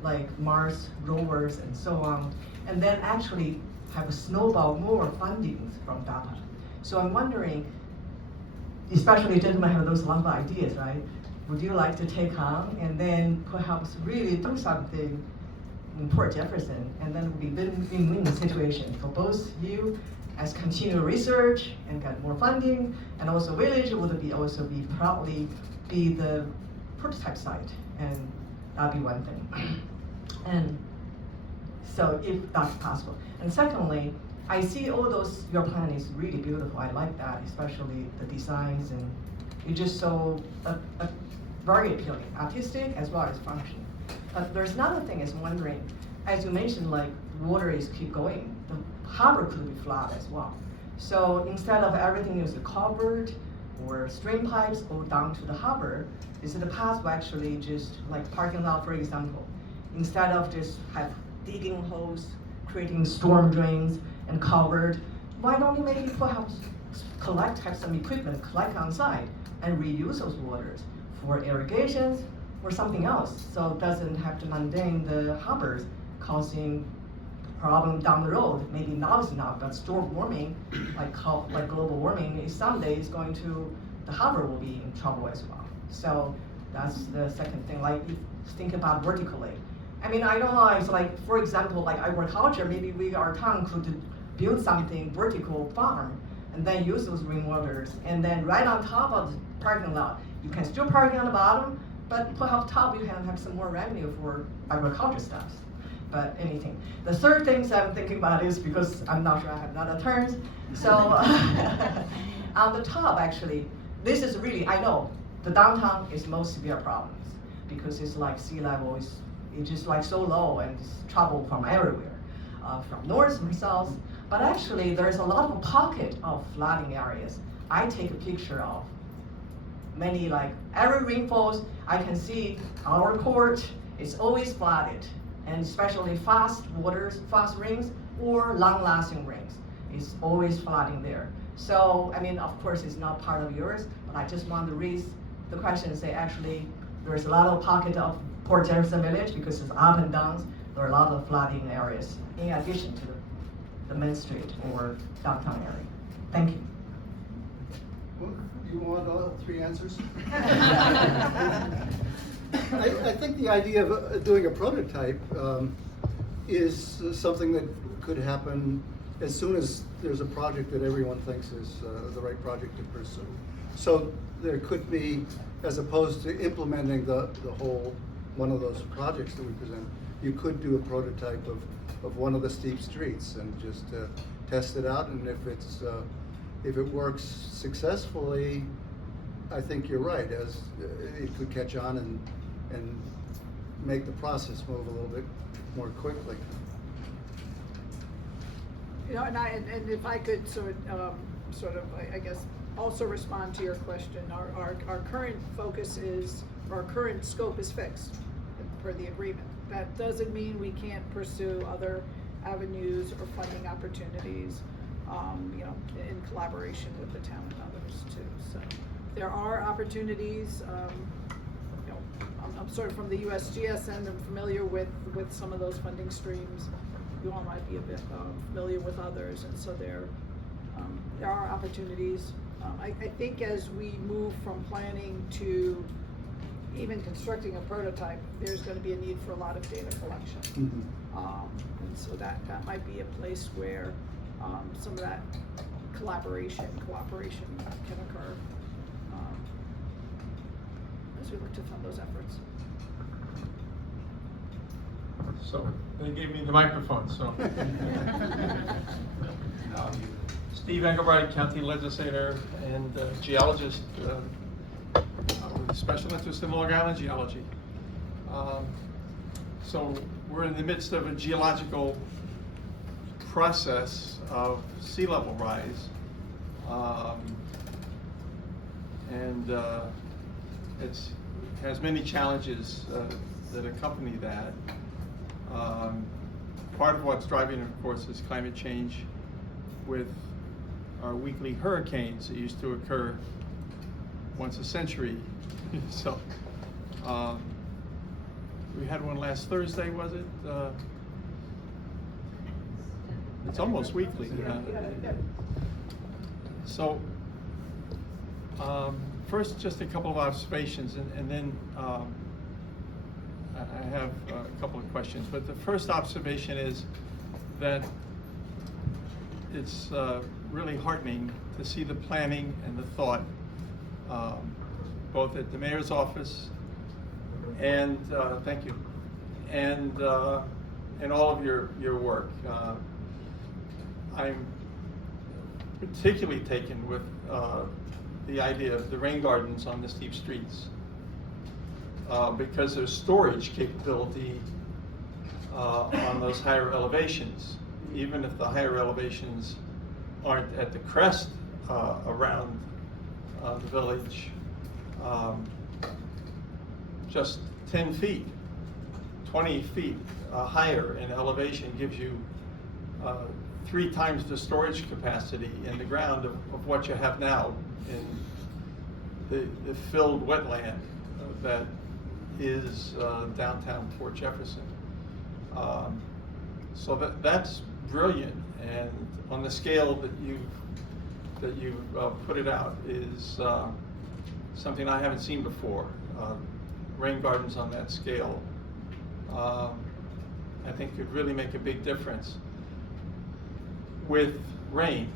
like Mars rovers and so on, and then actually have a snowball more funding from data. So I'm wondering, especially gentlemen have those long ideas, right? Would you like to take on and then perhaps really do something in Port Jefferson, and then it would be win-win situation for both you as continue research and get more funding, and also village would also be proudly be the prototype site, and that'd be one thing. And so if that's possible. And secondly, I see all those, your plan is really beautiful. I like that, especially the designs, and you just so very appealing, artistic as well as functional. But there's another thing is wondering, as you mentioned, like water is keep going, the harbor could be flooded as well. So instead of everything is covered or stream pipes go down to the harbor, is it possible actually just like parking lot, for example, instead of just have digging holes, creating storm drains and covered, why don't you maybe perhaps have some equipment collect on site and reuse those waters for irrigations or something else, so it doesn't have to maintain the harbors, causing problem down the road. Maybe now it's not, but storm warming, like global warming, is someday is going to, the harbor will be in trouble as well. So that's the second thing. Like, think about vertically. I mean, I don't know. It's like, for example, like agriculture. Maybe our town could build something vertical farm and then use those rainwaters, and then right on top of the parking lot, you can still park on the bottom, but perhaps top you can have some more revenue for agriculture stuff. But anything. The third thing I'm thinking about is, because I'm not sure I have another turns, so on the top actually, this is really, I know, the downtown is most severe problems because it's like sea level is it's just like so low and it's trouble from everywhere, from north, from south. But actually there's a lot of pocket of flooding areas I take a picture of. Many, like every rainfalls, I can see our court is always flooded, and especially fast waters, fast rains, or long-lasting rains. It's always flooding there. So, I mean, of course, it's not part of yours, but I just want to raise the question and say, actually, there's a lot of pocket of Port Jefferson Village because it's up and downs. There are a lot of flooding areas in addition to the main street or downtown area. Thank you. Well, you want all three answers? I think the idea of doing a prototype is something that could happen as soon as there's a project that everyone thinks is the right project to pursue. So there could be, as opposed to implementing the whole one of those projects that we present, you could do a prototype of one of the steep streets and just test it out. And if it works successfully, I think you're right, as it could catch on and make the process move a little bit more quickly. You know, and if I could sort of, I guess, also respond to your question. Our current focus is, our current scope is fixed per the agreement. That doesn't mean we can't pursue other avenues or funding opportunities, you know, in collaboration with the town and others too. So there are opportunities. You know, I'm sort of from the USGS end. I'm familiar with some of those funding streams. You all might be a bit familiar with others, and so there are opportunities. I think as we move from planning to even constructing a prototype, there's going to be a need for a lot of data collection. Mm-hmm. And so that might be a place where some of that cooperation can occur as we look to fund those efforts. So they gave me the microphone, so. Steve Engelbright, county legislator and geologist with a special interest in Long Island geology. So we're in the midst of a geological process of sea level rise. And it has many challenges that accompany that. Part of what's driving it, of course, is climate change with our weekly hurricanes that used to occur once a century. So we had one last Thursday, was it? It's almost weekly. So first, just a couple of observations, and then I have a couple of questions. But the first observation is that it's really heartening to see the planning and the thought, both at the mayor's office and thank you, and all of your work. I'm particularly taken with the idea of the rain gardens on the steep streets. because there's storage capability on those higher elevations. Even if the higher elevations aren't at the crest around the village, just 10 feet, 20 feet higher in elevation gives you 3 times the storage capacity in the ground of what you have now in the filled wetland that is downtown Fort Jefferson. So that's brilliant, and on the scale that you've put it out is something I haven't seen before. Rain gardens on that scale, I think could really make a big difference with rain.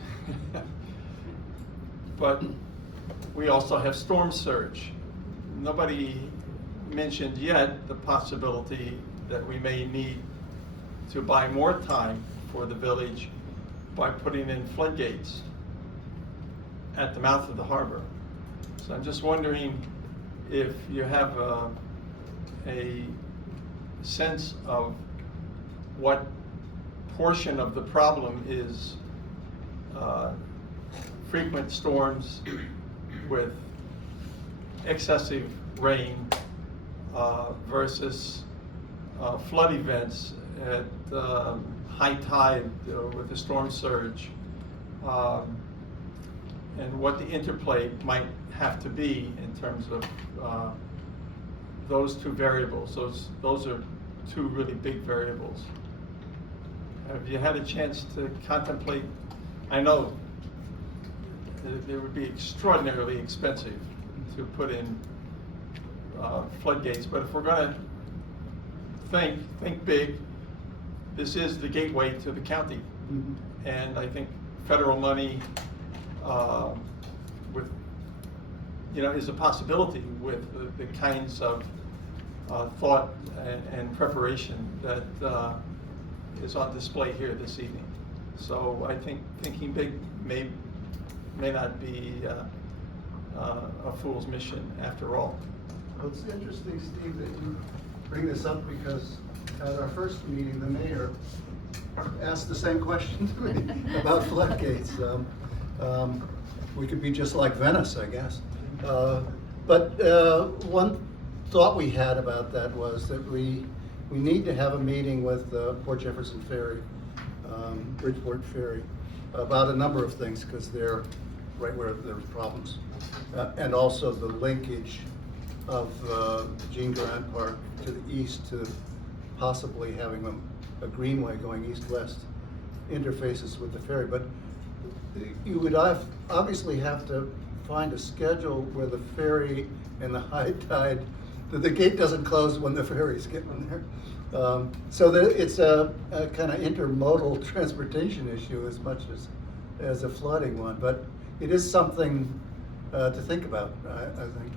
But we also have storm surge. Nobody mentioned yet the possibility that we may need to buy more time for the village by putting in floodgates at the mouth of the harbor. So I'm just wondering if you have a sense of what portion of the problem is frequent storms with excessive rain versus flood events at high tide with the storm surge, and what the interplay might have to be in terms of those 2 variables. Those are 2 really big variables. Have you had a chance to contemplate? I know it would be extraordinarily expensive to put in floodgates, but if we're going to think big, this is the gateway to the county. Mhm. And I think federal money is a possibility with the kinds of thought and preparation that is on display here this evening. So I think thinking big may not be a fool's mission after all. Well, it's interesting, Steve, that you bring this up, because at our first meeting, the mayor asked the same question to me about floodgates. We could be just like Venice, I guess. But one thought we had about that was that we need to have a meeting with Port Jefferson Ferry, Bridgeport Ferry, about a number of things, because they're right where there's problems. And also the linkage of Jean Grant Park to the east to possibly having a greenway going east-west interfaces with the ferry. But you would obviously have to find a schedule where the ferry and the high tide, the gate doesn't close when the ferries get in there. So it's a kind of intermodal transportation issue as much as a flooding one. But it is something to think about, I think.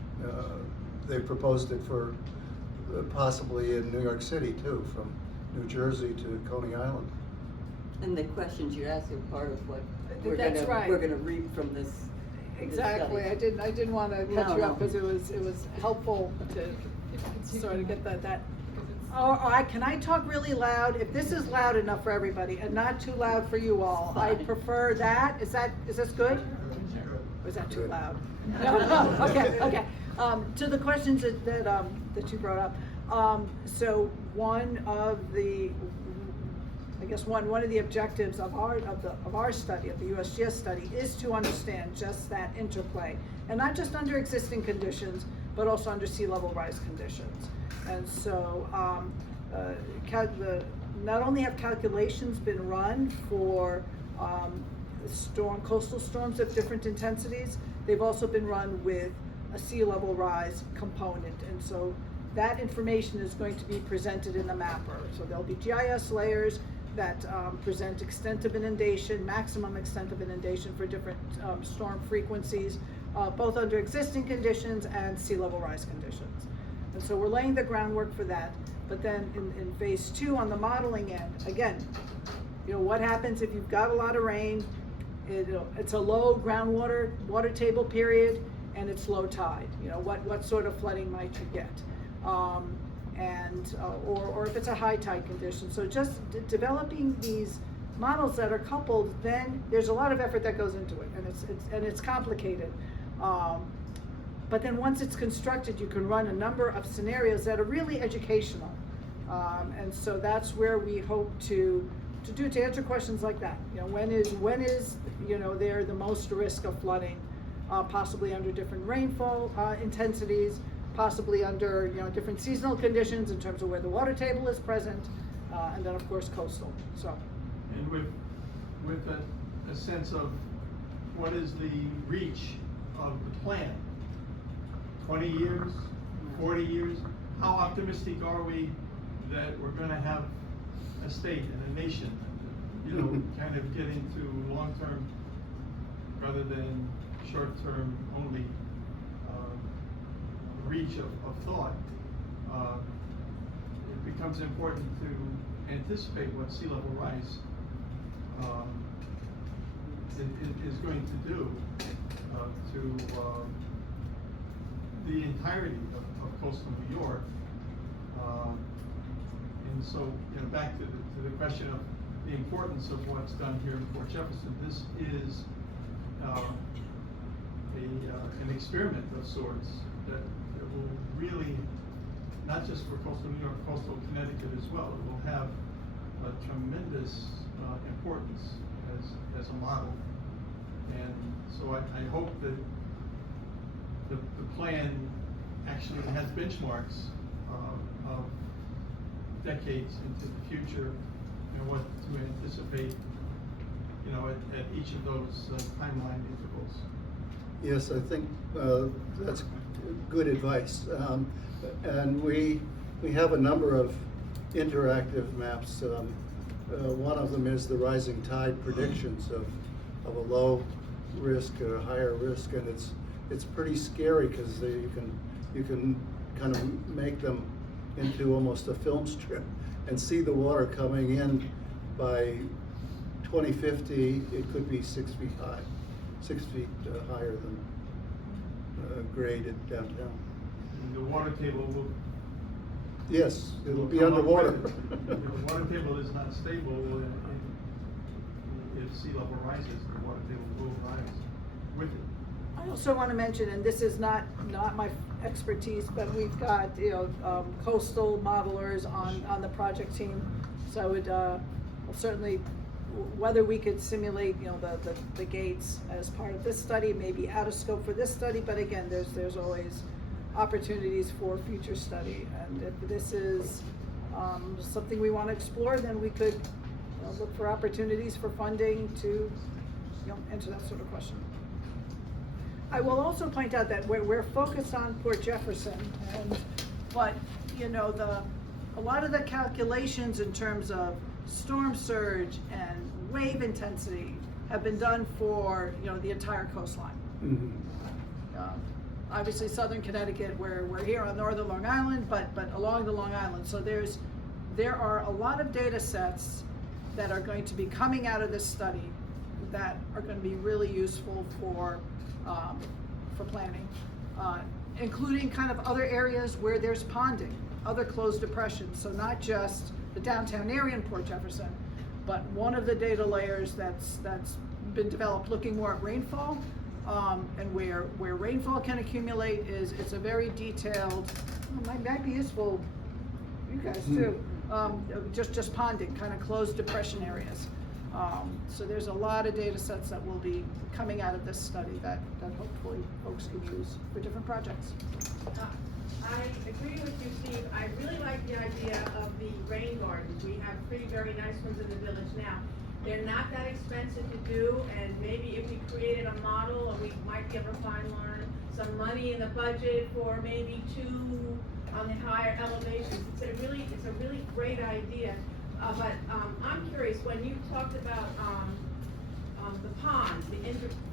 They proposed it for possibly in New York City too, from New Jersey to Coney Island. And the questions you asked are part of what That's right. we're gonna read from this. Exactly, I didn't want to cut you up, because it was helpful to sort of get that. Can I talk really loud? If this is loud enough for everybody and not too loud for you all, I prefer that. Is this good? Or is that too loud? No. Okay. To the questions that you brought up. So one of the objectives of our study, of the USGS study, is to understand just that interplay, and not just under existing conditions, but also under sea level rise conditions. And so, not only have calculations been run for coastal storms of different intensities, they've also been run with a sea level rise component, and so that information is going to be presented in the mapper. So there'll be GIS layers that present extent of inundation, maximum extent of inundation for different storm frequencies, both under existing conditions and sea level rise conditions. And so we're laying the groundwork for that. But then in phase 2 on the modeling end, again, what happens if you've got a lot of rain, it's a low water table period, and it's low tide. What sort of flooding might you get? or if it's a high tide condition. So just developing these models that are coupled, then there's a lot of effort that goes into it, and it's complicated. But then once it's constructed, you can run a number of scenarios that are really educational. And so that's where we hope to answer questions like that. You know, when is there the most risk of flooding, possibly under different rainfall intensities, possibly under different seasonal conditions in terms of where the water table is present, and then of course coastal. So. And with a sense of what is the reach of the plan? 20 years, 40 years? How optimistic are we that we're going to have a state and a nation, kind of get into long-term rather than short-term only reach of thought? It becomes important to anticipate what sea level rise is going to do to the entirety of coastal New York. And so, back to the question of the importance of what's done here in Port Jefferson, this is an experiment of sorts that will really, not just for coastal New York, coastal Connecticut as well, it will have a tremendous importance as a model. And so I hope that the plan actually has benchmarks of decades into the future and what to anticipate, at each of those timeline intervals. Yes, I think that's good advice. And we have a number of interactive maps. One of them is the rising tide predictions of a low risk or a higher risk, and it's pretty scary because you can kind of make them into almost a film strip and see the water coming in. By 2050, it could be 6 feet high, 6 feet higher than graded downtown. And the water table will. Yes, it'll be underwater. The water table is not stable. If sea level rises, the water table will rise with it. I also want to mention, and this is not my expertise, but we've got coastal modelers on the project team. So I would certainly, whether we could simulate the gates as part of this study, may be out of scope for this study. But again, there's always opportunities for future study, and if this is something we want to explore, then we could look for opportunities for funding to answer that sort of question. I will also point out that we're focused on Port Jefferson, but a lot of the calculations in terms of storm surge and wave intensity have been done for the entire coastline. Mm-hmm. Obviously, southern Connecticut, we're here on northern Long Island, but along the Long Island. So there are a lot of data sets that are going to be coming out of this study that are going to be really useful for planning, including kind of other areas where there's ponding, other closed depressions. So not just the downtown area in Port Jefferson, but one of the data layers that's been developed looking more at rainfall, and where rainfall can accumulate it's a very detailed, might be useful for you guys too, just ponding, kind of closed depression areas. So there's a lot of data sets that will be coming out of this study that hopefully folks can use for different projects. I agree with you, Steve. I really like the idea of the rain gardens. We have 3 very nice ones in the village now. They're not that expensive to do, and maybe if we created a model, we might be able to find some money in the budget for maybe 2 on the higher elevations. It's a really great idea. But I'm curious, when you talked about the ponds,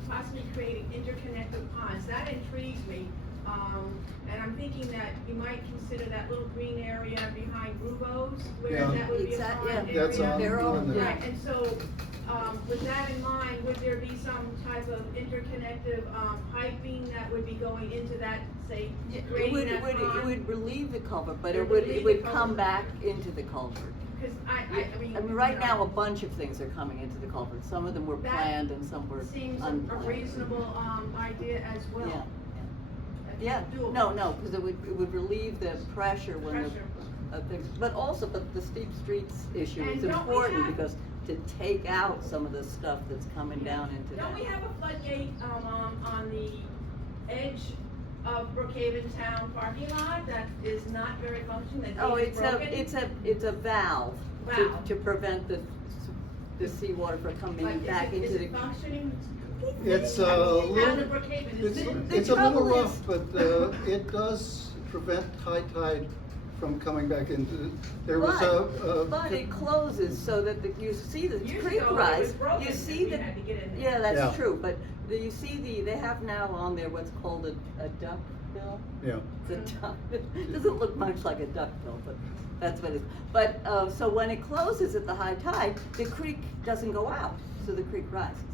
possibly creating interconnected ponds, that intrigues me. And I'm thinking thinking that you might consider that little green area behind Rubo's, where Yeah. that would be a Exact- pond yeah. area. That's on- They're all- on there. Right, and so, with that in mind, would there be some type of interconnective, piping that would be going into that, say, It grading would, that pond? it would relieve the culvert, but It it would would, relieve it would the come culvert. back into the culvert. Cause I mean. I mean, right now, a bunch of things are coming into the culvert. Some of them were That planned and some were Seems unplanned. a reasonable, idea as well. Yeah. That's Yeah, doable. no, because it would relieve the pressure when the, Pressure. things, but the steep streets issue And is don't we important have- because to take out some of the stuff that's coming down into that. Don't we have a floodgate, on the edge of Brookhaven Town parking lot that is not very functioning, that Oh, is broken? it's a valve Valve. to prevent the seawater from coming Like, back into is the. it functioning? It's a Down in little, Brookhaven, is it's, it? The it's a little trouble rough, is- but, it does prevent high tide from coming back into, there was But it closes so that you see the Years creek ago, it rise, was broken you and see we the, had to get in there. yeah, that's Yeah. true, but you see they have now on there what's called a duck bill. yeah. It's a duck, it doesn't look much like a duck bill, but that's what it is. But, so when it closes at the high tide, the creek doesn't go out, so the creek rises.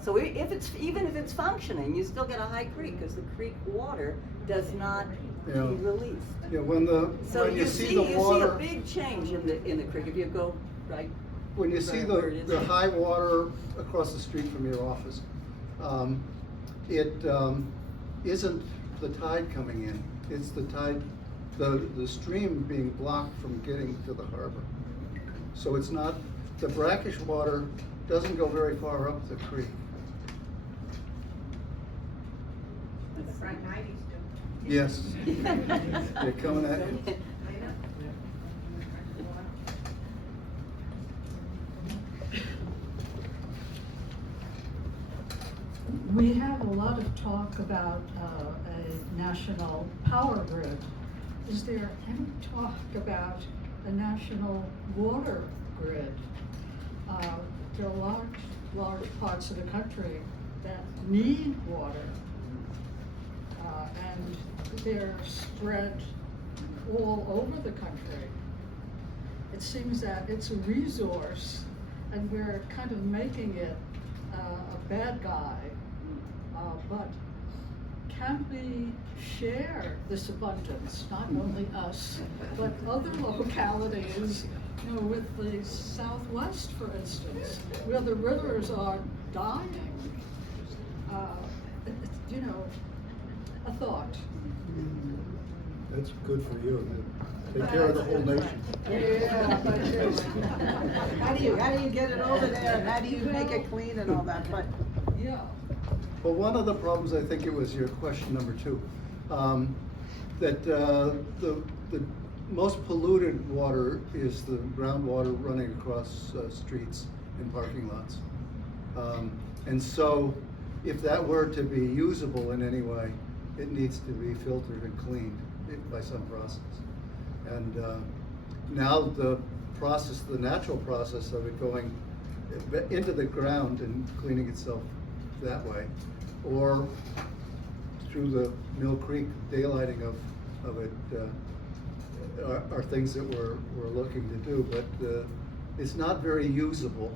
So even if it's functioning, you still get a high creek, because the creek water does not be Yeah. released. Yeah, So when you see the you water, see a big change in the creek if you go right. when you see where it is. the high water across the street from your office, it, isn't the tide coming in, it's the tide, the stream being blocked from getting to the harbor. So it's not, the brackish water doesn't go very far up the creek. The front nineties do. Yes. They're coming at you. We have a lot of talk about a national power grid. Is there any talk about a national water grid? There are large parts of the country that need water, and they're spread all over the country. It seems that it's a resource, and we're kind of making it a bad guy. But can we share this abundance, not only us, but other localities, with the Southwest, for instance, where the rivers are dying? A thought. That's good for you, take care of the whole nation. Yeah, but how do you get it over there, and how do you make it clean and all that, but. Yeah. Well, one of the problems, I think it was your question number 2, that the most polluted water is the groundwater running across streets and parking lots. And so if that were to be usable in any way, it needs to be filtered and cleaned by some process. And now the natural process of it going into the ground and cleaning itself that way, or through the Mill Creek daylighting of it, are things that we're looking to do, but it's not very usable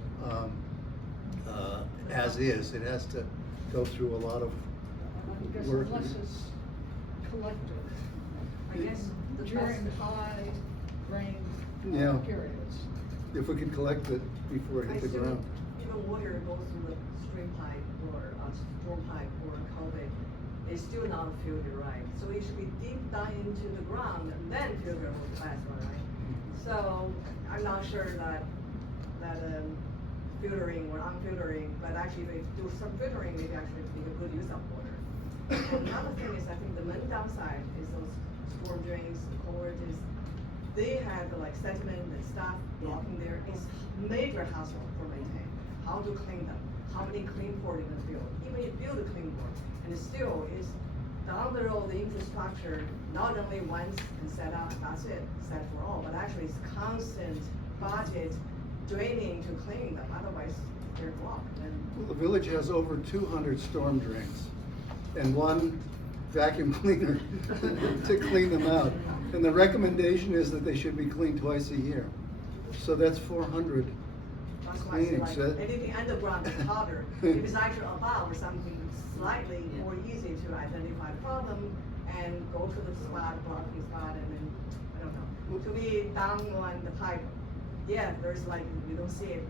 as is. It has to go through a lot of Because work. unless it's collected, I guess the during best, high rain Yeah. periods. If we could collect it before it I hit the assume ground. even water goes through the stream pipe or storm pipe or culvert, it's still not filtered right. So it should be deep down into the ground and then filter with plasma, right? So I'm not sure that filtering or unfiltering, but actually if they do some filtering, maybe actually make a good use of water. And another thing is, I think the main downside is those storm drains, culverts, they have like sediment and stuff blocking there. It's major hassle for maintaining. How to clean them? How many clean port in the field? Even if you build a clean port, and it still is down the road, the infrastructure not only once and set up, that's it, set for all, but actually it's constant budget draining to clean them. Otherwise, they're blocked. And Well, the village has over 200 storm drains, and one vacuum cleaner to clean them out. And the recommendation is that they should be cleaned twice a year. So that's 400 That's why I say cleanings. like anything underground is harder. If it's actually above or something slightly more easy to identify the problem and go to the spot, blocking spot, and then, I don't know. To me, down on the pipe, yeah, there's like, we don't see it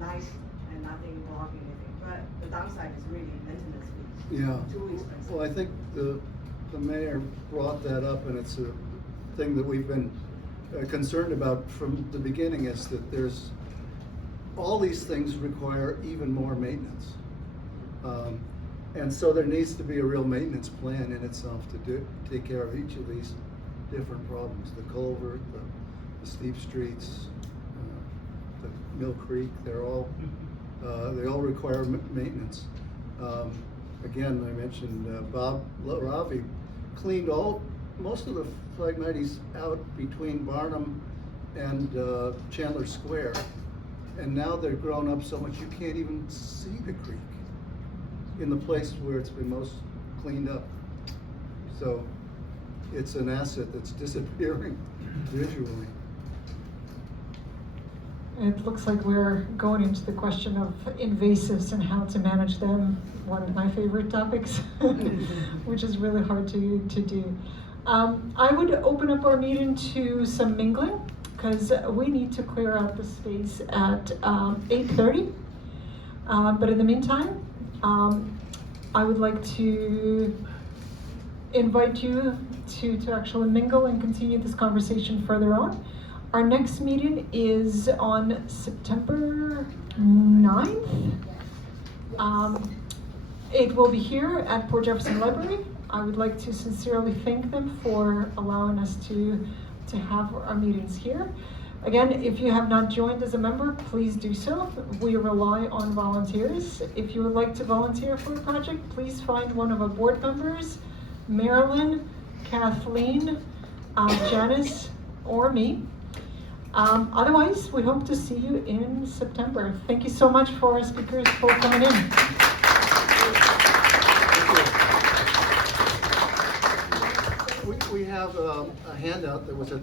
nice and nothing blocking anything. But the downside is really maintenance fees. Yeah. Too expensive. Well, I think the mayor brought that up, and it's a thing that we've been concerned about from the beginning, is that there's, all these things require even more maintenance. And so there needs to be a real maintenance plan in itself to take care of each of these different problems. The culvert, the steep streets, the Mill Creek, they all require maintenance. Again, I mentioned Bob Ravi cleaned most of the Phlagmites out between Barnum and Chandler Square. And now they're grown up so much you can't even see the creek in the place where it's been most cleaned up. So it's an asset that's disappearing visually. It looks like we're going into the question of invasives and how to manage them, one of my favorite topics, which is really hard to do. I would open up our meeting to some mingling, because we need to clear out the space at 8:30. But in the meantime, I would like to invite you to actually mingle and continue this conversation further on. Our next meeting is on September 9th. It will be here at Port Jefferson Library. I would like to sincerely thank them for allowing us to have our meetings here. Again, if you have not joined as a member, please do so. We rely on volunteers. If you would like to volunteer for a project, please find one of our board members, Marilyn, Kathleen, Janice, or me. Otherwise, we hope to see you in September. Thank you so much for our speakers for coming in. We have a handout that was at the